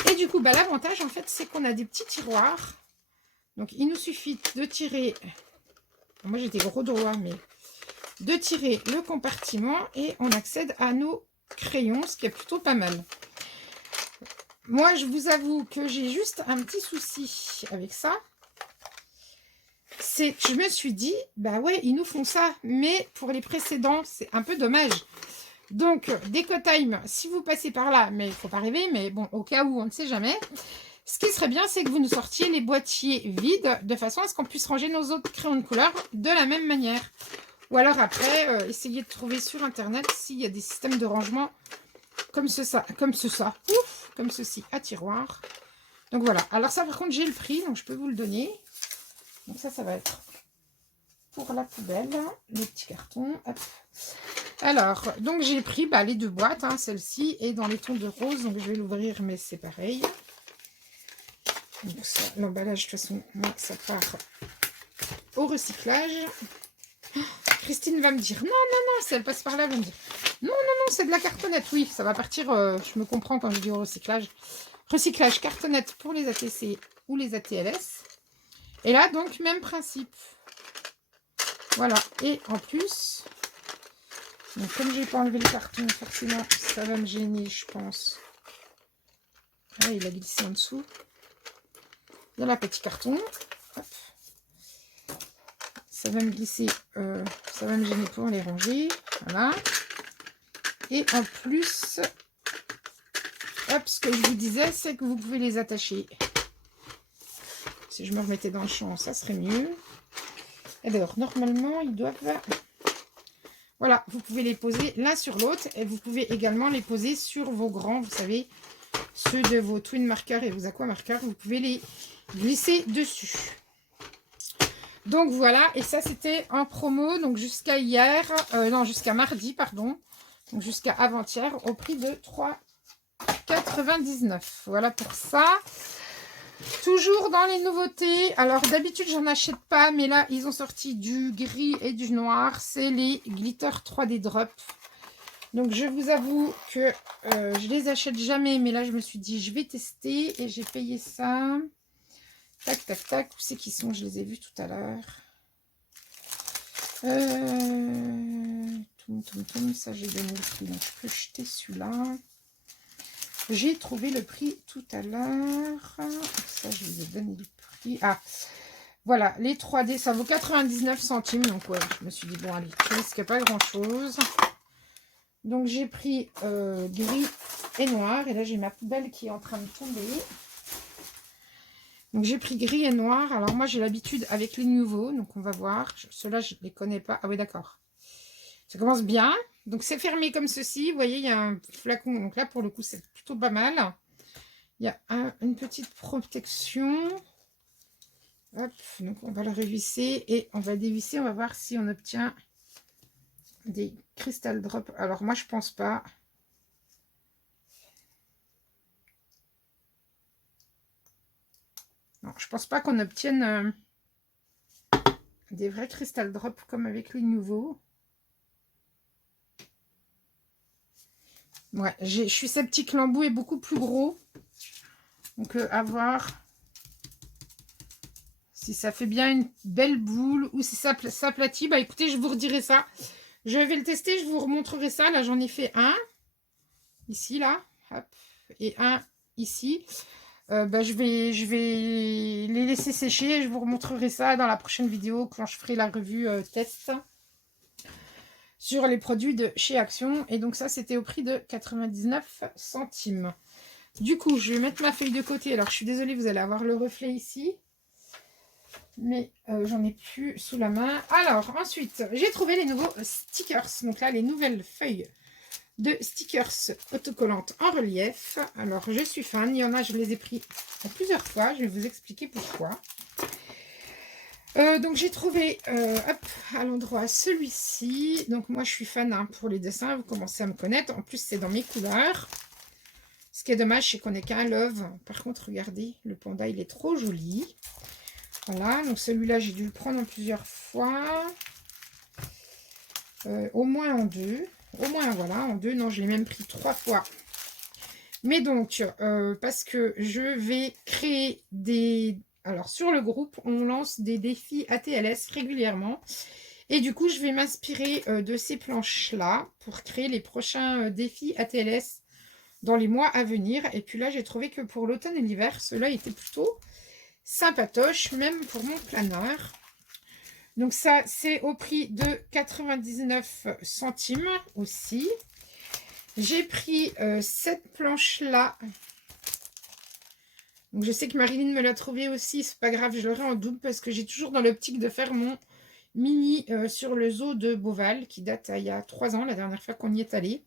Et du coup, bah, l'avantage, en fait, c'est qu'on a des petits tiroirs. Donc, il nous suffit de tirer... Moi, j'ai des gros doigts, mais... De tirer le compartiment et on accède à nos crayons, ce qui est plutôt pas mal. Moi, je vous avoue que j'ai juste un petit souci avec ça. C'est que je me suis dit, bah ouais, ils nous font ça. Mais pour les précédents, c'est un peu dommage. Donc, DecoTime, si vous passez par là, mais il ne faut pas rêver, mais bon, au cas où, on ne sait jamais. Ce qui serait bien, c'est que vous nous sortiez les boîtiers vides, de façon à ce qu'on puisse ranger nos autres crayons de couleur de la même manière. Ou alors après, essayez de trouver sur Internet s'il y a des systèmes de rangement comme ceci, à tiroir. Donc voilà. Alors ça, par contre, j'ai le prix, donc je peux vous le donner. Donc ça va être pour la poubelle, les petits cartons. Hop. Alors, donc j'ai pris les deux boîtes, hein, celle-ci et dans les tons de rose. Donc je vais l'ouvrir, mais c'est pareil. L'emballage, de toute façon, ça part au recyclage. Christine va me dire, non, si elle passe par là, elle va me dire, non, c'est de la cartonnette. Oui, ça va partir, je me comprends quand je dis au recyclage. Recyclage cartonnette pour les ATC ou les ATLS. Et là, donc, même principe. Voilà, et en plus... Donc, comme je n'ai pas enlevé le carton, forcément, ça va me gêner, je pense. Ah, il a glissé en dessous. Il y a là, petit carton. Hop. Ça va me glisser, ça va me gêner pour les ranger. Voilà. Et en plus, hop, hop, ce que je vous disais, c'est que vous pouvez les attacher. Si je me remettais dans le champ, ça serait mieux. Et d'ailleurs, normalement, ils doivent... Voilà, vous pouvez les poser l'un sur l'autre. Et vous pouvez également les poser sur vos grands, vous savez, ceux de vos twin markers et vos aqua markers. Vous pouvez les glisser dessus. Donc voilà, et ça c'était en promo, donc jusqu'à hier, non jusqu'à mardi, pardon, donc jusqu'à avant-hier, au prix de 3,99 €. Voilà pour ça. Toujours dans les nouveautés, alors d'habitude j'en achète pas, mais là ils ont sorti du gris et du noir, c'est les Glitter 3D Drop. Donc je vous avoue que je les achète jamais, mais là je me suis dit je vais tester et j'ai payé ça. Tac, tac, tac. Où c'est qu'ils sont? Je les ai vus tout à l'heure. Ça, j'ai donné le prix. Donc, je peux jeter celui-là. J'ai trouvé le prix tout à l'heure. Ça, je vous ai donné le prix. Ah, voilà. Les 3D, ça vaut 99 centimes. Donc, ouais, je me suis dit, bon, allez, je risque pas grand-chose. Donc, j'ai pris gris et noir. Et là, j'ai ma poubelle qui est en train de tomber. Donc, j'ai pris gris et noir. Alors, moi, j'ai l'habitude avec les nouveaux. Donc, on va voir. Ceux-là, je ne les connais pas. Ah oui, d'accord. Ça commence bien. Donc, c'est fermé comme ceci. Vous voyez, il y a un flacon. Donc, là, pour le coup, c'est plutôt pas mal. Il y a une petite protection. Hop. Donc, on va le revisser. Et on va dévisser. On va voir si on obtient des crystal drops. Alors, moi, je pense pas. Non, je pense pas qu'on obtienne des vrais crystal drops comme avec les nouveaux. Ouais, je suis sceptique, l'embout est beaucoup plus gros. Donc, à voir si ça fait bien une belle boule ou si ça s'aplatit. Bah, écoutez, je vous redirai ça. Je vais le tester, je vous remontrerai ça. Là, j'en ai fait un. Ici, là. Hop. Et un ici. Bah, je vais les laisser sécher et je vous remontrerai ça dans la prochaine vidéo quand je ferai la revue test sur les produits de chez Action. Et donc ça, c'était au prix de 99 centimes. Du coup, je vais mettre ma feuille de côté. Alors, je suis désolée, vous allez avoir le reflet ici. Mais j'en ai plus sous la main. Alors, ensuite, j'ai trouvé les nouveaux stickers. Donc là, les nouvelles feuilles de stickers autocollantes en relief. Alors, je suis fan. Il y en a, je les ai pris plusieurs fois. Je vais vous expliquer pourquoi. Donc, j'ai trouvé hop, à l'endroit celui-ci. Donc, moi, je suis fan hein, pour les dessins. Vous commencez à me connaître. En plus, c'est dans mes couleurs. Ce qui est dommage, c'est qu'on n'est qu'un love. Par contre, regardez, le panda, il est trop joli. Voilà, donc celui-là, j'ai dû le prendre en plusieurs fois. Au moins en deux. Au moins, voilà, en deux. Non, je l'ai même pris 3 fois. Mais donc, parce que je vais créer des... Alors, sur le groupe, on lance des défis ATLS régulièrement. Et du coup, je vais m'inspirer de ces planches-là pour créer les prochains défis ATLS dans les mois à venir. Et puis là, j'ai trouvé que pour l'automne et l'hiver, ceux-là étaient plutôt sympatoche, même pour mon planeur. Donc ça, c'est au prix de 99 centimes aussi. J'ai pris cette planche-là. Donc je sais que Marilyn me l'a trouvé aussi. C'est pas grave, je l'aurai en double parce que j'ai toujours dans l'optique de faire mon mini sur le zoo de Beauval qui date il y a 3 ans, la dernière fois qu'on y est allé.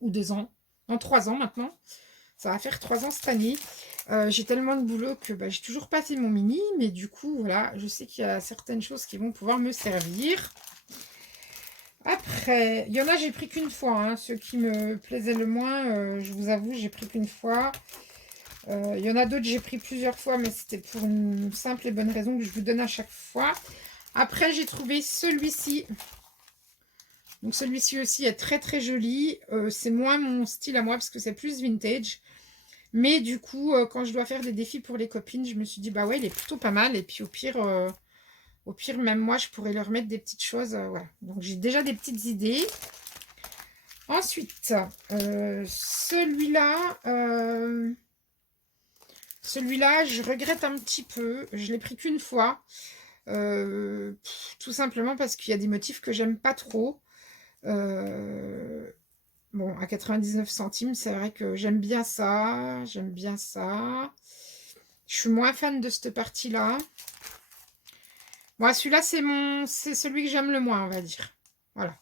Ou 2 ans. Non, 3 ans maintenant. Ça va faire 3 ans cette année. J'ai tellement de boulot que bah, j'ai toujours pas fait mon mini. Mais du coup, voilà, je sais qu'il y a certaines choses qui vont pouvoir me servir. Après, il y en a, j'ai pris qu'une fois. Hein, ceux qui me plaisaient le moins, je vous avoue, j'ai pris qu'une fois. Il y en a d'autres, j'ai pris plusieurs fois. Mais c'était pour une simple et bonne raison que je vous donne à chaque fois. Après, j'ai trouvé celui-ci. Donc, celui-ci aussi est très, très joli. C'est moins mon style à moi parce que c'est plus vintage. Mais du coup, quand je dois faire des défis pour les copines, je me suis dit, bah ouais, il est plutôt pas mal. Et puis au pire, même moi, je pourrais leur mettre des petites choses. Voilà. Donc j'ai déjà des petites idées. Ensuite, celui-là, je regrette un petit peu. Je l'ai pris qu'une fois. Tout simplement parce qu'il y a des motifs que j'aime pas trop. Bon, à 99 centimes, c'est vrai que j'aime bien ça. J'aime bien ça. Je suis moins fan de cette partie-là. Bon, celui-là, c'est celui que j'aime le moins, on va dire. Voilà.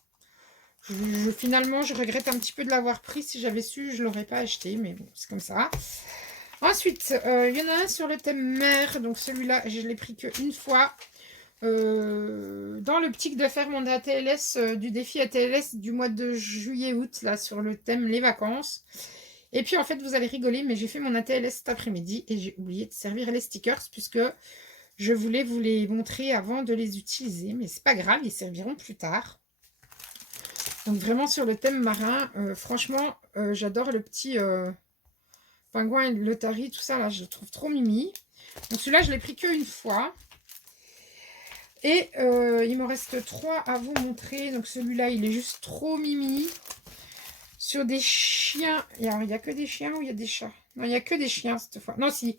Finalement, je regrette un petit peu de l'avoir pris. Si j'avais su, je ne l'aurais pas acheté, mais bon, c'est comme ça. Ensuite, il y en a un sur le thème mer. Donc celui-là, je ne l'ai pris qu'une fois. Dans l'optique de faire mon ATLS, du défi ATLS du mois de juillet-août, là, sur le thème les vacances. Et puis, en fait, vous allez rigoler, mais j'ai fait mon ATLS cet après-midi et j'ai oublié de servir les stickers puisque je voulais vous les montrer avant de les utiliser. Mais c'est pas grave, ils serviront plus tard. Donc, vraiment, sur le thème marin, franchement, j'adore le petit pingouin et le l'otarie, tout ça, là, je le trouve trop mimi. Donc, celui-là, je l'ai pris qu'une fois. Et il me reste 3 à vous montrer. Donc celui-là, il est juste trop mimi. Sur des chiens. Il n'y a que des chiens ou il y a des chats? Non, il n'y a que des chiens cette fois. Non, si.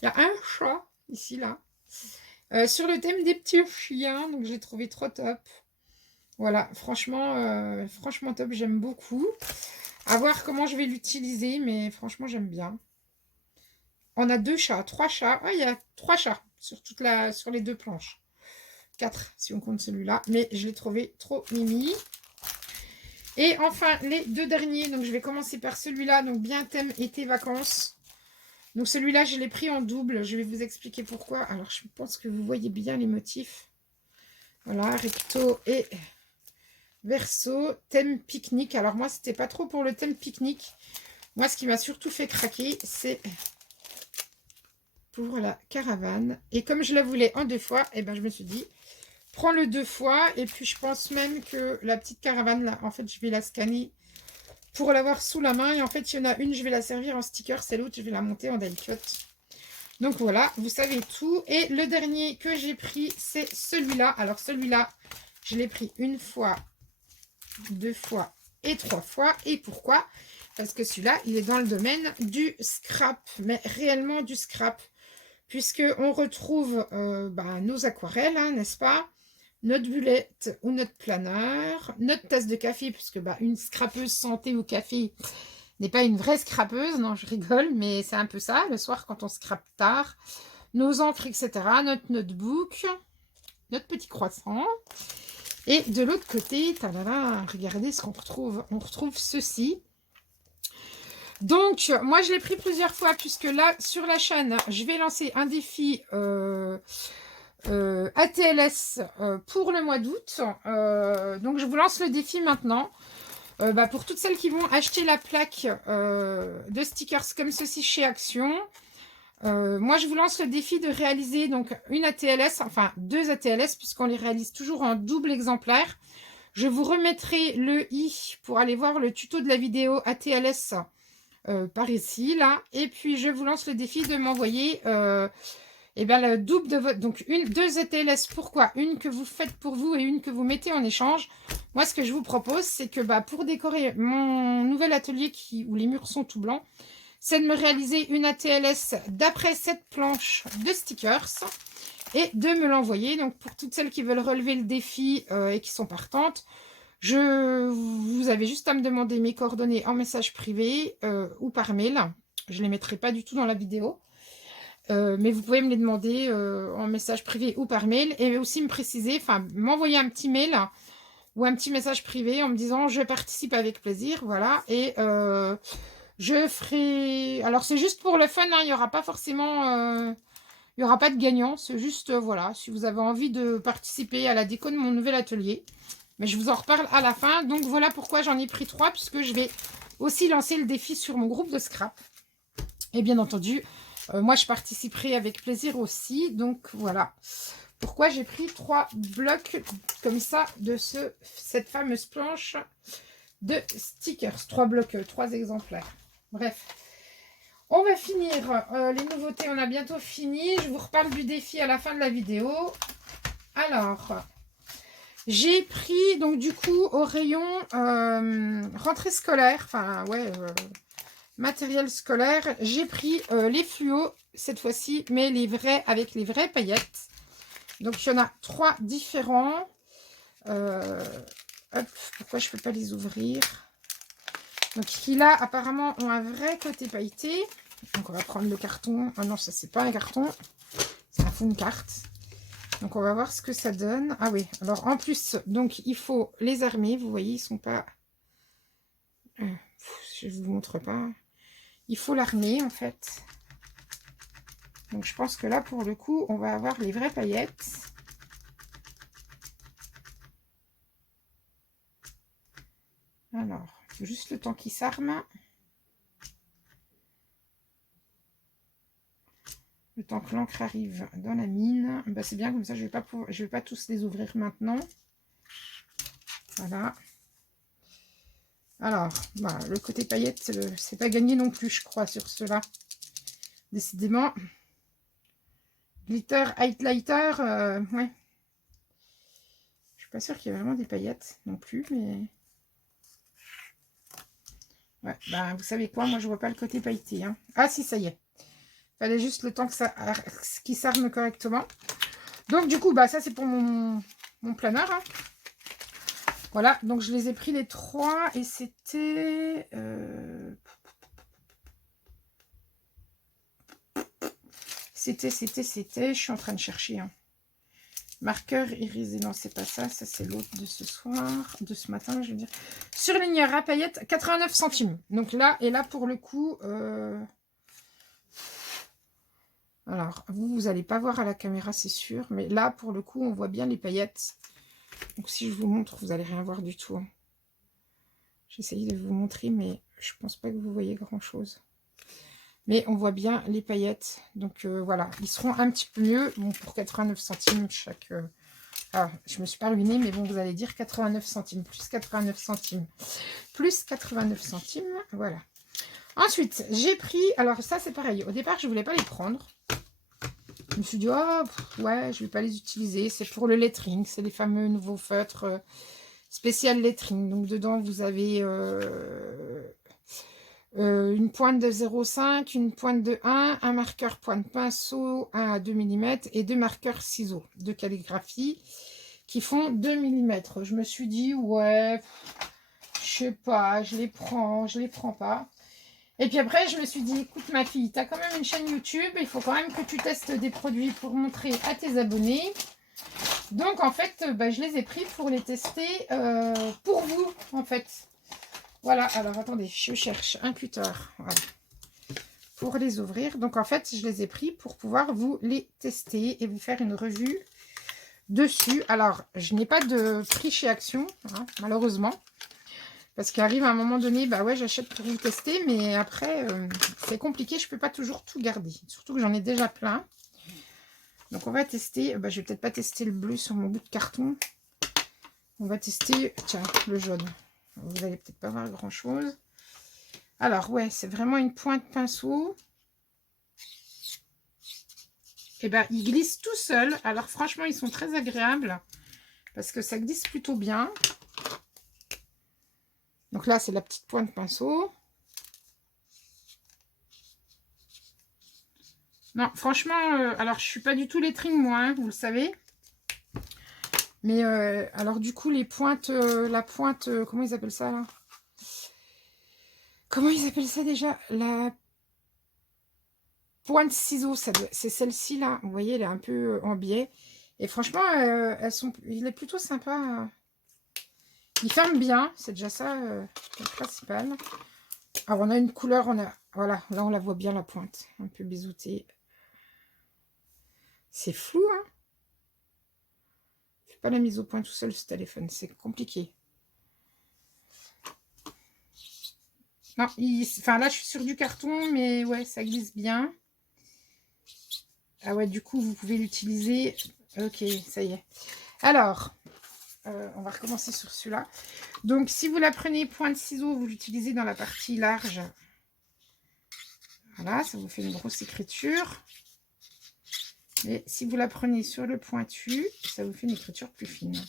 Il y a un chat, ici, là. Sur le thème des petits chiens. Donc j'ai trouvé trop top. Voilà, franchement, franchement top. J'aime beaucoup. À voir comment je vais l'utiliser. Mais franchement, j'aime bien. On a 2 chats, 3 chats. Ah, il y a 3 chats sur les 2 planches. 4 si on compte celui-là, mais je l'ai trouvé trop mimi. Et enfin les 2 derniers, donc je vais commencer par celui-là, donc bien thème été vacances. Donc celui-là je l'ai pris en double, je vais vous expliquer pourquoi. Alors je pense que vous voyez bien les motifs. Voilà, recto et verso, thème pique-nique. Alors moi c'était pas trop pour le thème pique-nique. Moi ce qui m'a surtout fait craquer c'est pour la caravane. Et comme je la voulais en 2 fois, et ben je me suis dit prends-le 2 fois. Et puis, je pense même que la petite caravane, là, en fait, je vais la scanner pour l'avoir sous la main. Et en fait, il y en a une, je vais la servir en sticker. C'est l'autre, je vais la monter en die cut. Donc, voilà, vous savez tout. Et le dernier que j'ai pris, c'est celui-là. Alors, celui-là, je l'ai pris 1 fois, 2 fois et 3 fois. Et pourquoi? Parce que celui-là, il est dans le domaine du scrap. Mais réellement du scrap. Puisqu'on retrouve nos aquarelles, hein, n'est-ce pas? Notre bullette ou notre planeur, notre tasse de café, puisque une scrapeuse santé au café n'est pas une vraie scrapeuse, non je rigole, mais c'est un peu ça, le soir quand on scrape tard, nos encres, etc., notre notebook, notre petit croissant, et de l'autre côté, talala, regardez ce qu'on retrouve, on retrouve ceci. Donc, moi je l'ai pris plusieurs fois, puisque là, sur la chaîne, je vais lancer un défi ATLS pour le mois d'août. Donc, je vous lance le défi maintenant. Pour toutes celles qui vont acheter la plaque de stickers comme ceci chez Action, moi, je vous lance le défi de réaliser donc une ATLS, enfin 2 ATLS, puisqu'on les réalise toujours en double exemplaire. Je vous remettrai le i pour aller voir le tuto de la vidéo ATLS par ici, là. Et puis, je vous lance le défi de m'envoyer le double de votre... Donc, 2 ATLS. Pourquoi? Une que vous faites pour vous et une que vous mettez en échange. Moi, ce que je vous propose, c'est que pour décorer mon nouvel atelier où les murs sont tout blancs, c'est de me réaliser une ATLS d'après cette planche de stickers et de me l'envoyer. Donc, pour toutes celles qui veulent relever le défi et qui sont partantes, vous avez juste à me demander mes coordonnées en message privé ou par mail. Je ne les mettrai pas du tout dans la vidéo. Mais vous pouvez me les demander en message privé ou par mail. Et aussi me préciser, enfin m'envoyer un petit mail ou un petit message privé en me disant je participe avec plaisir. Voilà. Et je ferai... Alors c'est juste pour le fun, hein, il n'y aura pas forcément... il n'y aura pas de gagnant. C'est juste, voilà, si vous avez envie de participer à la déco de mon nouvel atelier. Mais je vous en reparle à la fin. Donc voilà pourquoi j'en ai pris 3, puisque je vais aussi lancer le défi sur mon groupe de scrap. Et bien entendu, moi je participerai avec plaisir aussi. Donc voilà pourquoi j'ai pris 3 blocs comme ça de cette fameuse planche de stickers. 3 blocs, 3 exemplaires. Bref. On va finir les nouveautés. On a bientôt fini. Je vous reparle du défi à la fin de la vidéo. Alors... J'ai pris, donc du coup, au rayon rentrée scolaire, enfin, ouais, matériel scolaire, j'ai pris les fluos, cette fois-ci, mais les vrais, avec les vraies paillettes. Donc, il y en a 3 différents. Hop, pourquoi je ne peux pas les ouvrir? Donc, qui là, apparemment, ont un vrai côté pailleté. Donc, on va prendre le carton. Ah non, ça, c'est pas un carton. C'est un fond de carte. Donc, on va voir ce que ça donne. Ah oui, alors en plus, donc, il faut les armer. Vous voyez, ils sont pas... je vous montre pas. Il faut l'armer, en fait. Donc, je pense que là, pour le coup, on va avoir les vraies paillettes. Alors, juste le temps qu'il s'arme. Le temps que l'encre arrive dans la mine. Bah, c'est bien, comme ça, je vais pas tous les ouvrir maintenant. Voilà. Alors, bah, le côté paillette, c'est pas gagné non plus, je crois, sur ceux-là. Décidément. Glitter, highlighter, ouais. Je suis pas sûre qu'il y ait vraiment des paillettes non plus, mais... Ouais, bah, vous savez quoi, moi, je vois pas le côté pailleté. Hein. Ah, si, ça y est. Fallait juste le temps que ça qu'il s'arme correctement. Donc, du coup, bah, ça, c'est pour mon planeur. Hein. Voilà, donc je les ai pris les 3 et c'était... C'était, je suis en train de chercher. Hein. Marqueur irisé, non, c'est pas ça. Ça, c'est l'autre de ce soir, de ce matin, je veux dire. Surligneur à paillettes, 89 centimes. Donc là, et là, pour le coup... Alors, vous n'allez pas voir à la caméra, c'est sûr. Mais là, pour le coup, on voit bien les paillettes. Donc, si je vous montre, vous n'allez rien voir du tout. J'essaye de vous montrer, mais je pense pas que vous voyez grand-chose. Mais on voit bien les paillettes. Donc, voilà. Ils seront un petit peu mieux. Bon, pour 89 centimes chaque... Alors, je me suis pas ruinée, mais bon, vous allez dire 89 centimes. Plus 89 centimes. Plus 89 centimes. Voilà. Ensuite, j'ai pris... Alors, ça, c'est pareil. Au départ, je voulais pas les prendre. Je me suis dit, oh, ouais, je vais pas les utiliser. C'est pour le lettering. C'est les fameux nouveaux feutres spécial lettering. Donc, dedans, vous avez une pointe de 0,5, une pointe de 1, un marqueur pointe pinceau, 1 à 2 mm et 2 marqueurs ciseaux de calligraphie qui font 2 mm. Je me suis dit, ouais, je sais pas, je les prends pas. Et puis après, je me suis dit, écoute ma fille, tu as quand même une chaîne YouTube, il faut quand même que tu testes des produits pour montrer à tes abonnés. Donc en fait, bah, je les ai pris pour les tester pour vous, en fait. Voilà, alors attendez, je cherche un cutter, voilà, pour les ouvrir. Donc en fait, je les ai pris pour pouvoir vous les tester et vous faire une revue dessus. Alors, je n'ai pas de prix chez Action, hein, malheureusement. Parce qu'il arrive à un moment donné, bah ouais, j'achète pour vous tester, mais après, c'est compliqué, je ne peux pas toujours tout garder. Surtout que j'en ai déjà plein. Donc, on va tester, bah, je vais peut-être pas tester le bleu sur mon bout de carton. On va tester, tiens, le jaune. Vous n'allez peut-être pas voir grand-chose. Alors, ouais, c'est vraiment une pointe pinceau. Et ben, ils glissent tout seuls. Alors, franchement, ils sont très agréables. Parce que ça glisse plutôt bien. Donc là, c'est la petite pointe pinceau. Non, franchement, alors je suis pas du tout lettering moi, hein, vous le savez. Mais alors du coup, les pointes, la pointe, comment ils appellent ça là? Comment ils appellent ça déjà? La pointe ciseau, c'est celle-ci là. Vous voyez, elle est un peu en biais. Et franchement, il est plutôt sympa. Il ferme bien, c'est déjà ça le principal. Alors on a une couleur, voilà, là on la voit bien la pointe, un peu biseautée. C'est flou, hein. Je fais pas la mise au point tout seul ce téléphone, c'est compliqué. Non, enfin là je suis sur du carton, mais ouais, ça glisse bien. Ah ouais, du coup vous pouvez l'utiliser. Ok, ça y est. Alors, on va recommencer sur celui-là. Donc, si vous la prenez pointe ciseau, vous l'utilisez dans la partie large. Voilà, ça vous fait une grosse écriture. Et si vous la prenez sur le pointu, ça vous fait une écriture plus fine.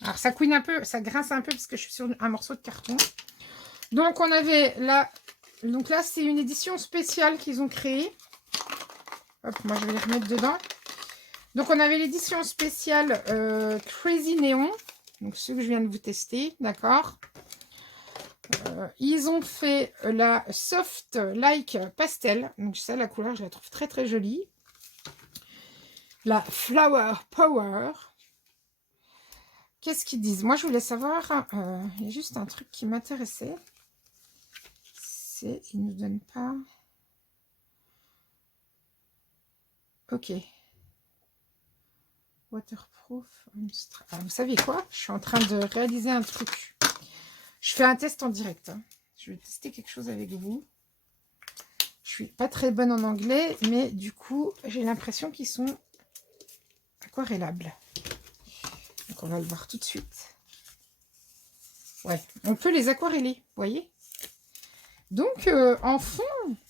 Alors, ça couine un peu, ça grince un peu parce que je suis sur un morceau de carton. Donc, on avait là... Donc là, c'est une édition spéciale qu'ils ont créée. Hop, moi, je vais les remettre dedans. Donc, on avait l'édition spéciale Crazy Neon. Donc, ceux que je viens de vous tester, d'accord. Ils ont fait la Soft Like Pastel. Donc ça, la couleur, je la trouve très très jolie. La Flower Power. Qu'est-ce qu'ils disent? Moi, je voulais savoir, il y a juste un truc qui m'intéressait. C'est, ils ne nous donnent pas... Ok. Waterproof. Ah, vous savez quoi? Je suis en train de réaliser un truc. Je fais un test en direct. Hein. Je vais tester quelque chose avec vous. Je suis pas très bonne en anglais, mais du coup, j'ai l'impression qu'ils sont aquarellables. Donc, on va le voir tout de suite. Ouais, on peut les aquareller, vous voyez? Donc, en fond,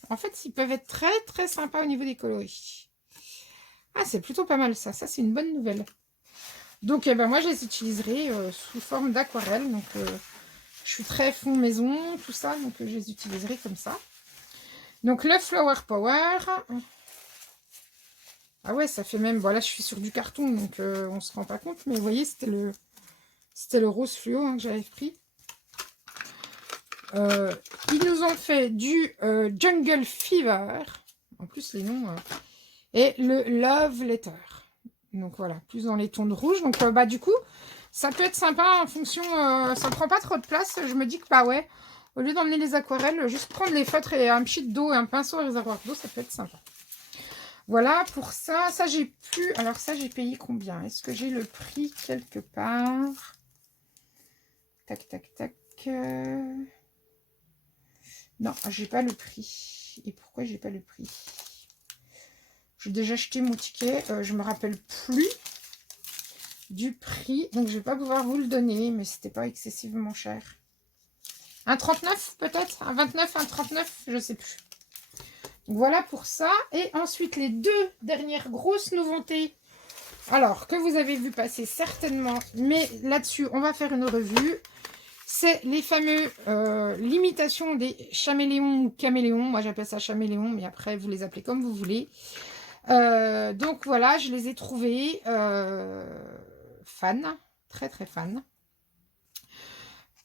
en fait, ils peuvent être très, très sympas au niveau des coloris. Ah, c'est plutôt pas mal, ça. Ça, c'est une bonne nouvelle. Donc, eh ben, moi, je les utiliserai sous forme d'aquarelle. Donc, je suis très fond maison, tout ça. Donc, je les utiliserai comme ça. Donc, le Flower Power. Ah ouais, ça fait même... Voilà, je suis sur du carton, donc on se rend pas compte. Mais vous voyez, c'était le rose fluo hein, que j'avais pris. Ils nous ont fait du Jungle Fever. En plus, les noms... et le Love Letter. Donc voilà, plus dans les tons de rouge. Donc bah du coup, ça peut être sympa en fonction... ça ne prend pas trop de place. Je me dis que bah ouais, au lieu d'emmener les aquarelles, juste prendre les feutres et un petit d'eau et un pinceau à réservoir d'eau, ça peut être sympa. Voilà pour ça. Ça, j'ai pu... Alors ça, j'ai payé combien? Est-ce que j'ai le prix quelque part? Tac, tac, tac. Non, j'ai pas le prix. Et pourquoi j'ai pas le prix? J'ai déjà acheté mon ticket. Je me rappelle plus du prix. Donc, je vais pas pouvoir vous le donner. Mais c'était pas excessivement cher. Un 39 peut-être? Un 29, un 39? Je sais plus. Donc, voilà pour ça. Et ensuite, les deux dernières grosses nouveautés. Alors, que vous avez vu passer certainement. Mais là-dessus, on va faire une revue. C'est les fameux l'imitation des chaméléons ou caméléons. Moi, j'appelle ça chaméléon, mais après, vous les appelez comme vous voulez. Donc, voilà, je les ai trouvés fans, très, très fans.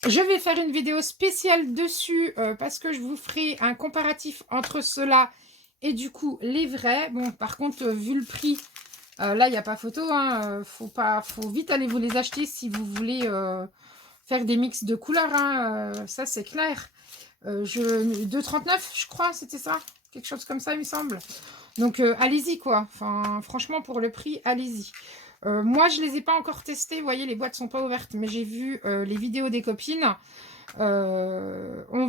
Je vais faire une vidéo spéciale dessus parce que je vous ferai un comparatif entre ceux-là et du coup, les vrais. Bon, par contre, vu le prix, là, il n'y a pas photo. Hein, faut vite aller vous les acheter si vous voulez... faire des mix de couleurs, hein, ça c'est clair. 2,39 je crois, c'était ça. Quelque chose comme ça, il me semble. Donc, allez-y, quoi. Enfin, franchement, pour le prix, allez-y. Moi, je ne les ai pas encore testés. Vous voyez, les boîtes ne sont pas ouvertes. Mais j'ai vu les vidéos des copines. On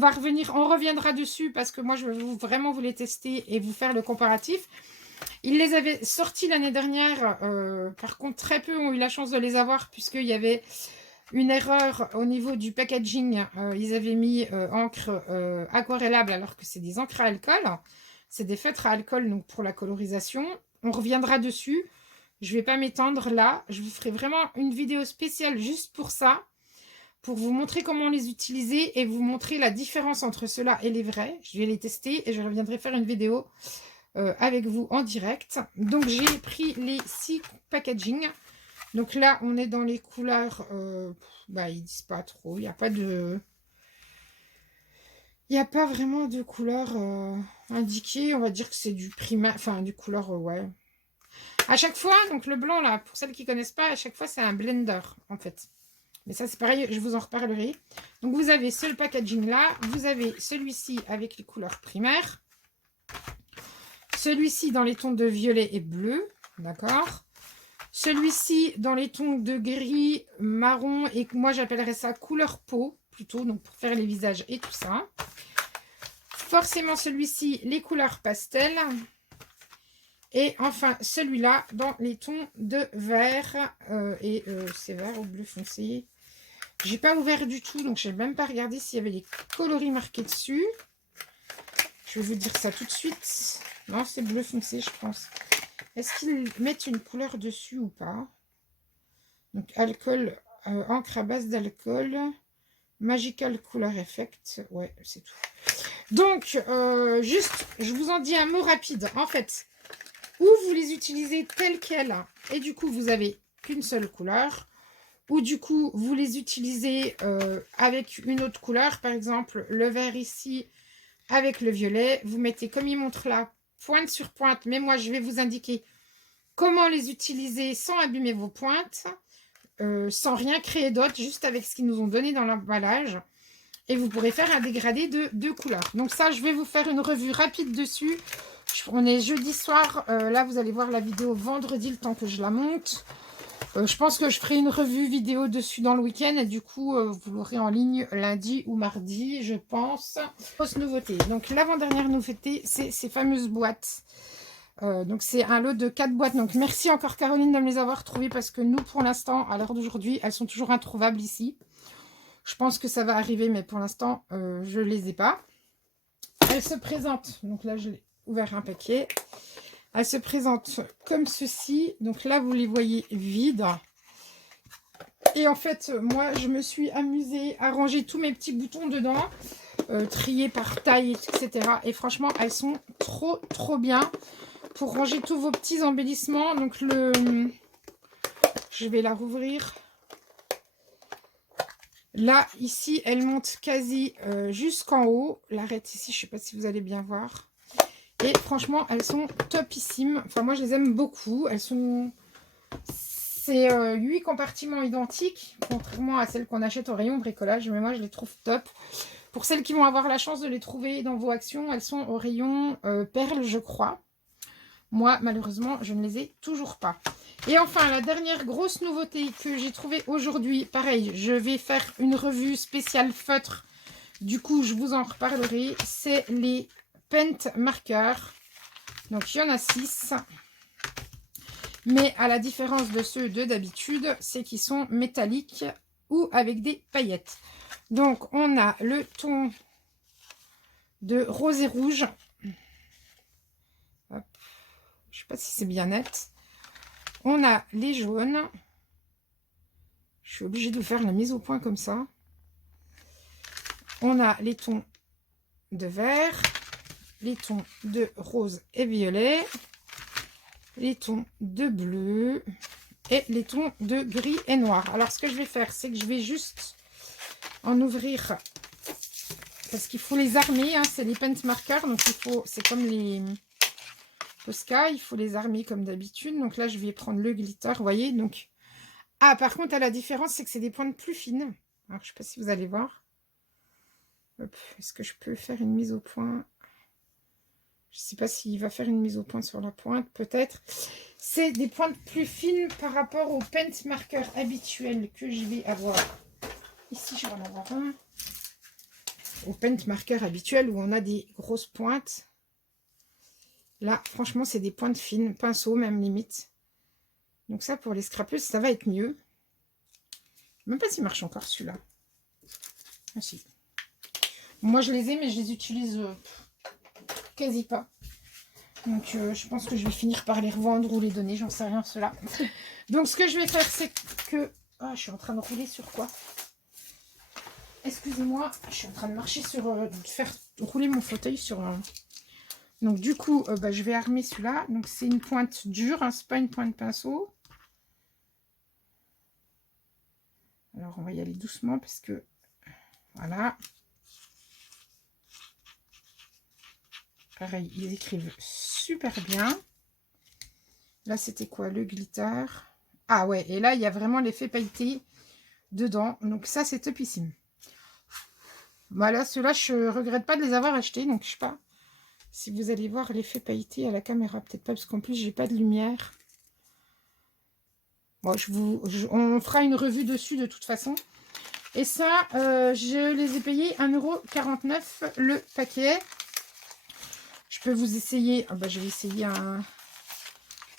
reviendra dessus parce que moi, je vais vraiment vous les tester et vous faire le comparatif. Ils les avaient sortis l'année dernière. Par contre, très peu ont eu la chance de les avoir puisqu'il y avait... une erreur au niveau du packaging, ils avaient mis encre aquarellable alors que c'est des encres à alcool. C'est des feutres à alcool donc pour la colorisation. On reviendra dessus. Je ne vais pas m'étendre là. Je vous ferai vraiment une vidéo spéciale juste pour ça. Pour vous montrer comment les utiliser et vous montrer la différence entre ceux-là et les vrais. Je vais les tester et je reviendrai faire une vidéo avec vous en direct. Donc j'ai pris les 6 packaging. Donc là, on est dans les couleurs, bah, ils disent pas trop, il n'y a pas de... Il n'y a pas vraiment de couleur indiquée, on va dire que c'est du primaire, enfin du couleur, ouais. À chaque fois, donc le blanc là, pour celles qui ne connaissent pas, à chaque fois c'est un blender en fait. Mais ça c'est pareil, je vous en reparlerai. Donc vous avez ce packaging là, vous avez celui-ci avec les couleurs primaires. Celui-ci dans les tons de violet et bleu, d'accord. Celui-ci dans les tons de gris, marron et moi j'appellerais ça couleur peau plutôt, donc pour faire les visages et tout ça. Forcément celui-ci, les couleurs pastel. Et enfin celui-là dans les tons de vert c'est vert ou bleu foncé. J'ai pas ouvert du tout, donc je n'ai même pas regardé s'il y avait les coloris marqués dessus. Je vais vous dire ça tout de suite. Non, c'est bleu foncé, je pense. Est-ce qu'ils mettent une couleur dessus ou pas? Donc, alcool, encre à base d'alcool. Magical Color Effect. Ouais, c'est tout. Donc, juste, je vous en dis un mot rapide. En fait, ou vous les utilisez telles quelles, et du coup, vous avez qu'une seule couleur. ou du coup, vous les utilisez avec une autre couleur. Par exemple, le vert ici avec le violet. Vous mettez, comme il montre là, pointe sur pointe. Mais moi, je vais vous indiquer comment les utiliser sans abîmer vos pointes, sans rien créer d'autre, juste avec ce qu'ils nous ont donné dans l'emballage. Et vous pourrez faire un dégradé de 2 couleurs. Donc ça, je vais vous faire une revue rapide dessus. On est jeudi soir. Là, vous allez voir la vidéo vendredi, le temps que je la monte. Je pense que je ferai une revue vidéo dessus dans le week-end. Et du coup, vous l'aurez en ligne lundi ou mardi, je pense. Grosse nouveauté. Donc, l'avant-dernière nouveauté, c'est ces fameuses boîtes. Donc, c'est un lot de 4 boîtes. Donc, merci encore Caroline de me les avoir trouvées parce que nous, pour l'instant, à l'heure d'aujourd'hui, elles sont toujours introuvables ici. Je pense que ça va arriver, mais pour l'instant, je ne les ai pas. Elles se présentent. Donc là, je l'ai ouvert un paquet. Elles se présentent comme ceci. Donc là, vous les voyez vides. Et en fait, moi, je me suis amusée à ranger tous mes petits boutons dedans. Triés par taille, etc. Et franchement, elles sont trop, trop bien pour ranger tous vos petits embellissements. Donc je vais la rouvrir. Là, ici, elle monte quasi jusqu'en haut. L'arête ici, je ne sais pas si vous allez bien voir. Et franchement, elles sont topissimes. Enfin, moi, je les aime beaucoup. Elles sont... C'est 8 compartiments identiques, contrairement à celles qu'on achète au rayon bricolage. Mais moi, je les trouve top. Pour celles qui vont avoir la chance de les trouver dans vos actions, elles sont au rayon perles, je crois. Moi, malheureusement, je ne les ai toujours pas. Et enfin, la dernière grosse nouveauté que j'ai trouvée aujourd'hui, pareil, je vais faire une revue spéciale feutre. Du coup, je vous en reparlerai. C'est les Paint Markers. Donc, il y en a 6. Mais à la différence de ceux de d'habitude, c'est qu'ils sont métalliques ou avec des paillettes. Donc, on a le ton de rose et rouge. Hop. Je ne sais pas si c'est bien net. On a les jaunes. Je suis obligée de faire la mise au point comme ça. On a les tons de vert, les tons de rose et violet, les tons de bleu et les tons de gris et noir. Alors, ce que je vais faire, c'est que je vais juste en ouvrir parce qu'il faut les armer. Hein, c'est les Paint Markers, donc il faut, c'est comme les Posca, il faut les armer comme d'habitude. Donc là, je vais prendre le glitter, vous voyez. Donc, ah, par contre, la différence, c'est que c'est des pointes plus fines. Alors, je ne sais pas si vous allez voir. Est-ce que je peux faire une mise au point? Je ne sais pas s'il va faire une mise au point sur la pointe, peut-être. C'est des pointes plus fines par rapport au Paint Marker habituel que je vais avoir. Ici, je vais en avoir un. Au Paint Marker habituel où on a des grosses pointes. Là, franchement, c'est des pointes fines, pinceau même limite. Donc ça, pour les scrapeuses, ça va être mieux. Même pas s'il marche encore celui-là. Ah si. Moi, je les ai, mais je les utilise quasi pas. Donc, je pense que je vais finir par les revendre ou les donner. J'en sais rien, cela. Donc, ce que je vais faire, c'est que... Ah, je suis en train de rouler sur quoi? Excusez-moi, je suis en train de marcher sur... faire rouler mon fauteuil sur... Donc, du coup, je vais armer celui-là. Donc, c'est une pointe dure, hein, c'est pas une pointe pinceau. Alors, on va y aller doucement parce que... Voilà. Pareil, ils écrivent super bien. Là, c'était quoi? Le glitter. Ah ouais, et là, il y a vraiment l'effet pailleté dedans. Donc ça, c'est topissime. Voilà, ceux-là, je regrette pas de les avoir achetés. Donc, je sais pas si vous allez voir l'effet pailleté à la caméra. Peut-être pas, parce qu'en plus, j'ai pas de lumière. Bon, on fera une revue dessus de toute façon. Et ça, je les ai payés 1,49 € le paquet. Je peux vous essayer... Ah bah, je vais essayer un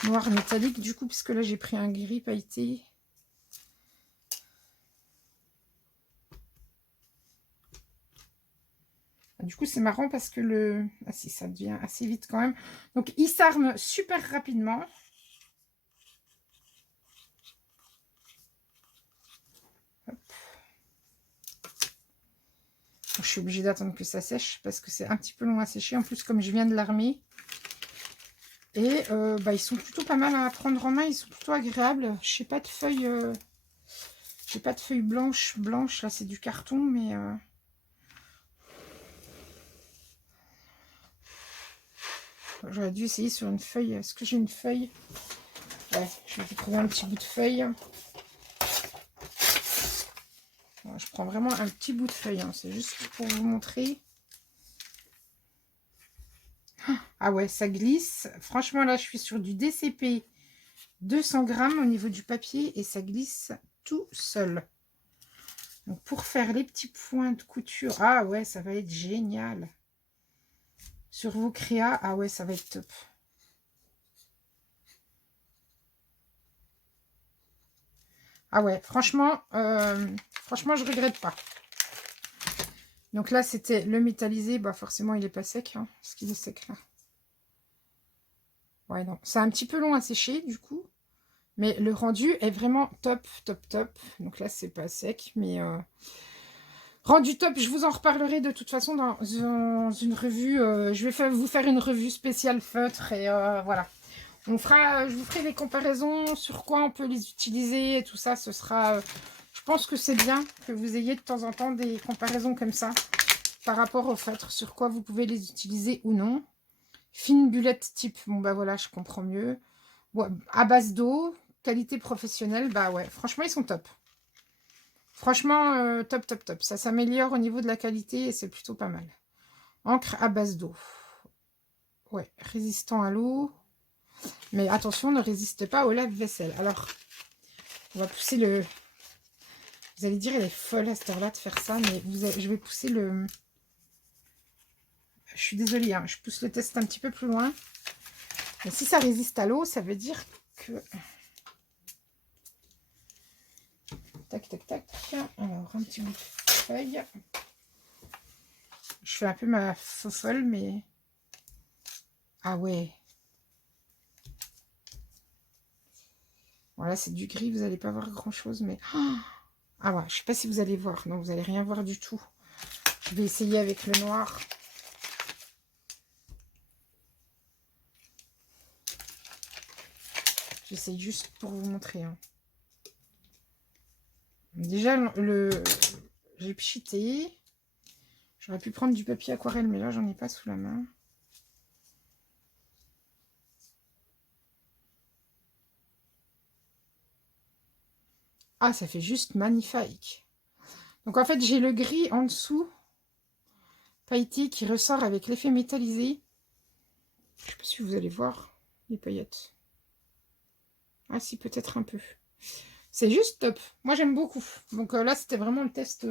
noir métallique du coup, puisque là, j'ai pris un gris pailleté. Du coup, c'est marrant parce que le... Ah si, ça devient assez vite quand même. Donc, il s'arme super rapidement. Hop. Je suis obligée d'attendre que ça sèche parce que c'est un petit peu long à sécher. En plus, comme je viens de l'armer. Et ils sont plutôt pas mal à prendre en main. Ils sont plutôt agréables. Je sais pas de feuilles J'ai pas de feuilles blanches. Là, c'est du carton, mais... J'aurais dû essayer sur une feuille. Est-ce que j'ai une feuille? Ouais, je vais trouver un petit bout de feuille. Bon, je prends vraiment un petit bout de feuille. Hein. C'est juste pour vous montrer. Ah ouais, ça glisse. Franchement, là, je suis sur du DCP 200 grammes au niveau du papier et ça glisse tout seul. Donc, pour faire les petits points de couture, ah ouais, ça va être génial. Sur vos créas, ah ouais, ça va être top. Ah ouais, franchement, je regrette pas. Donc là, c'était le métallisé. Bah forcément, il n'est pas sec. Hein, parce qu'il est sec là. Ouais, non. C'est un petit peu long à sécher, du coup. Mais le rendu est vraiment top, top, top. Donc là, c'est pas sec, mais... rendu top, je vous en reparlerai de toute façon dans une revue. Je vais vous faire une revue spéciale feutre et voilà. Je vous ferai des comparaisons sur quoi on peut les utiliser et tout ça. Ce sera, je pense que c'est bien que vous ayez de temps en temps des comparaisons comme ça par rapport au feutre, sur quoi vous pouvez les utiliser ou non. Fine bullette type, bon bah voilà, je comprends mieux. Ouais, à base d'eau, qualité professionnelle, bah ouais, franchement ils sont top. Franchement, top, top, top. Ça s'améliore au niveau de la qualité et c'est plutôt pas mal. Encre à base d'eau. Ouais, résistant à l'eau. Mais attention, ne résiste pas au lave-vaisselle. Alors, on va pousser le... Vous allez dire, elle est folle à cette heure-là de faire ça, mais je vais pousser le... Je suis désolée, hein, je pousse le test un petit peu plus loin. Mais si ça résiste à l'eau, ça veut dire que... Tac, tac, tac. Alors, un petit bout de feuille. Je fais un peu ma folle, mais... Ah ouais. Voilà, c'est du gris, vous n'allez pas voir grand-chose, mais... Ah ouais, je sais pas si vous allez voir. Non, vous n'allez rien voir du tout. Je vais essayer avec le noir. J'essaye juste pour vous montrer. Hein. Déjà, j'ai pchité. J'aurais pu prendre du papier aquarelle, mais là, j'en ai pas sous la main. Ah, ça fait juste magnifique. Donc, en fait, j'ai le gris en dessous, pailleté, qui ressort avec l'effet métallisé. Je ne sais pas si vous allez voir les paillettes. Ah si, peut-être un peu. C'est juste top. Moi, j'aime beaucoup. Donc là, c'était vraiment le test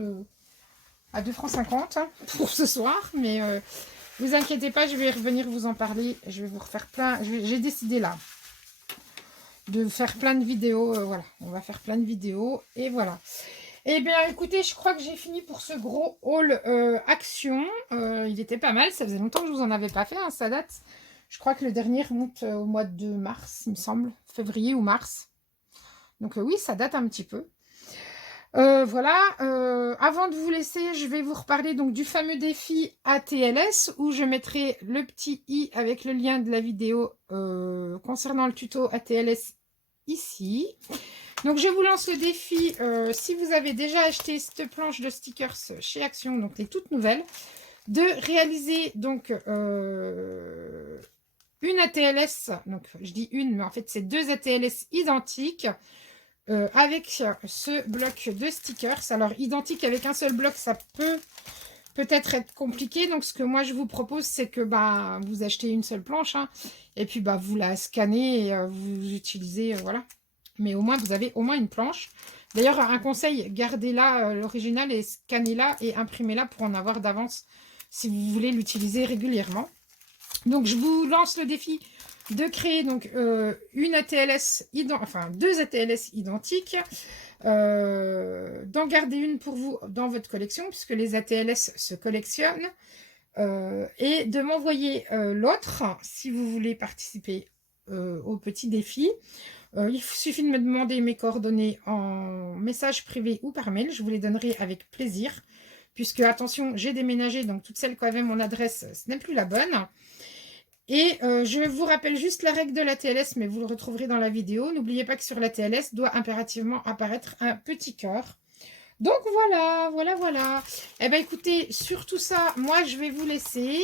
à 2,50 francs hein, pour ce soir. Mais vous inquiétez pas, je vais revenir vous en parler. Je vais vous refaire plein... J'ai décidé là de faire plein de vidéos. Voilà, on va faire plein de vidéos. Et voilà. Eh bien, écoutez, je crois que j'ai fini pour ce gros haul action. Il était pas mal. Ça faisait longtemps que je vous en avais pas fait. Hein, ça date. Je crois que le dernier remonte au mois de mars, il me semble. Février ou mars. Donc oui, ça date un petit peu. Voilà. Avant de vous laisser, je vais vous reparler donc du fameux défi ATLS où je mettrai le petit i avec le lien de la vidéo concernant le tuto ATLS ici. Donc je vous lance le défi, si vous avez déjà acheté cette planche de stickers chez Action, donc les toutes nouvelles, de réaliser donc une ATLS, donc je dis une, mais en fait c'est deux ATLS identiques, avec ce bloc de stickers. Alors identique avec un seul bloc, ça peut-être être compliqué. Donc ce que moi je vous propose, c'est que bah, vous achetez une seule planche, hein, et puis bah, vous la scannez et vous utilisez, voilà. Mais au moins vous avez au moins une planche. D'ailleurs un conseil, gardez-la l'original et scannez-la et imprimez-la pour en avoir d'avance si vous voulez l'utiliser régulièrement. Donc je vous lance le défi de créer donc une ATLS, enfin deux ATLS identiques, d'en garder une pour vous dans votre collection puisque les ATLS se collectionnent, et de m'envoyer l'autre si vous voulez participer au petit défi. Il suffit de me demander mes coordonnées en message privé ou par mail, je vous les donnerai avec plaisir puisque attention, j'ai déménagé, donc toutes celles qui avaient mon adresse, ce n'est plus la bonne. Et je vous rappelle juste la règle de la TLS, mais vous le retrouverez dans la vidéo. N'oubliez pas que sur la TLS doit impérativement apparaître un petit cœur. Donc voilà, voilà, voilà. Eh bien écoutez, sur tout ça, moi je vais vous laisser.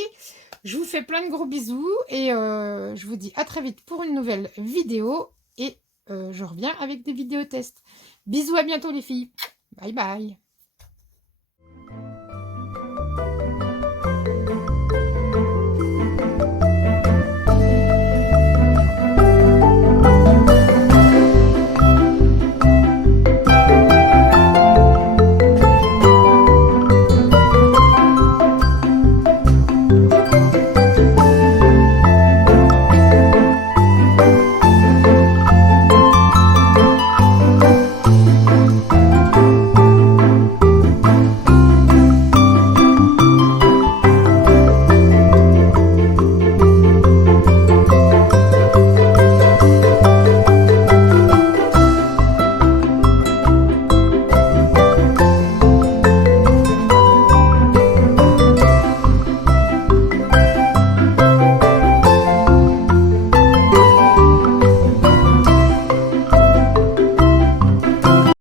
Je vous fais plein de gros bisous et je vous dis à très vite pour une nouvelle vidéo. Et je reviens avec des vidéos tests. Bisous, à bientôt les filles. Bye bye.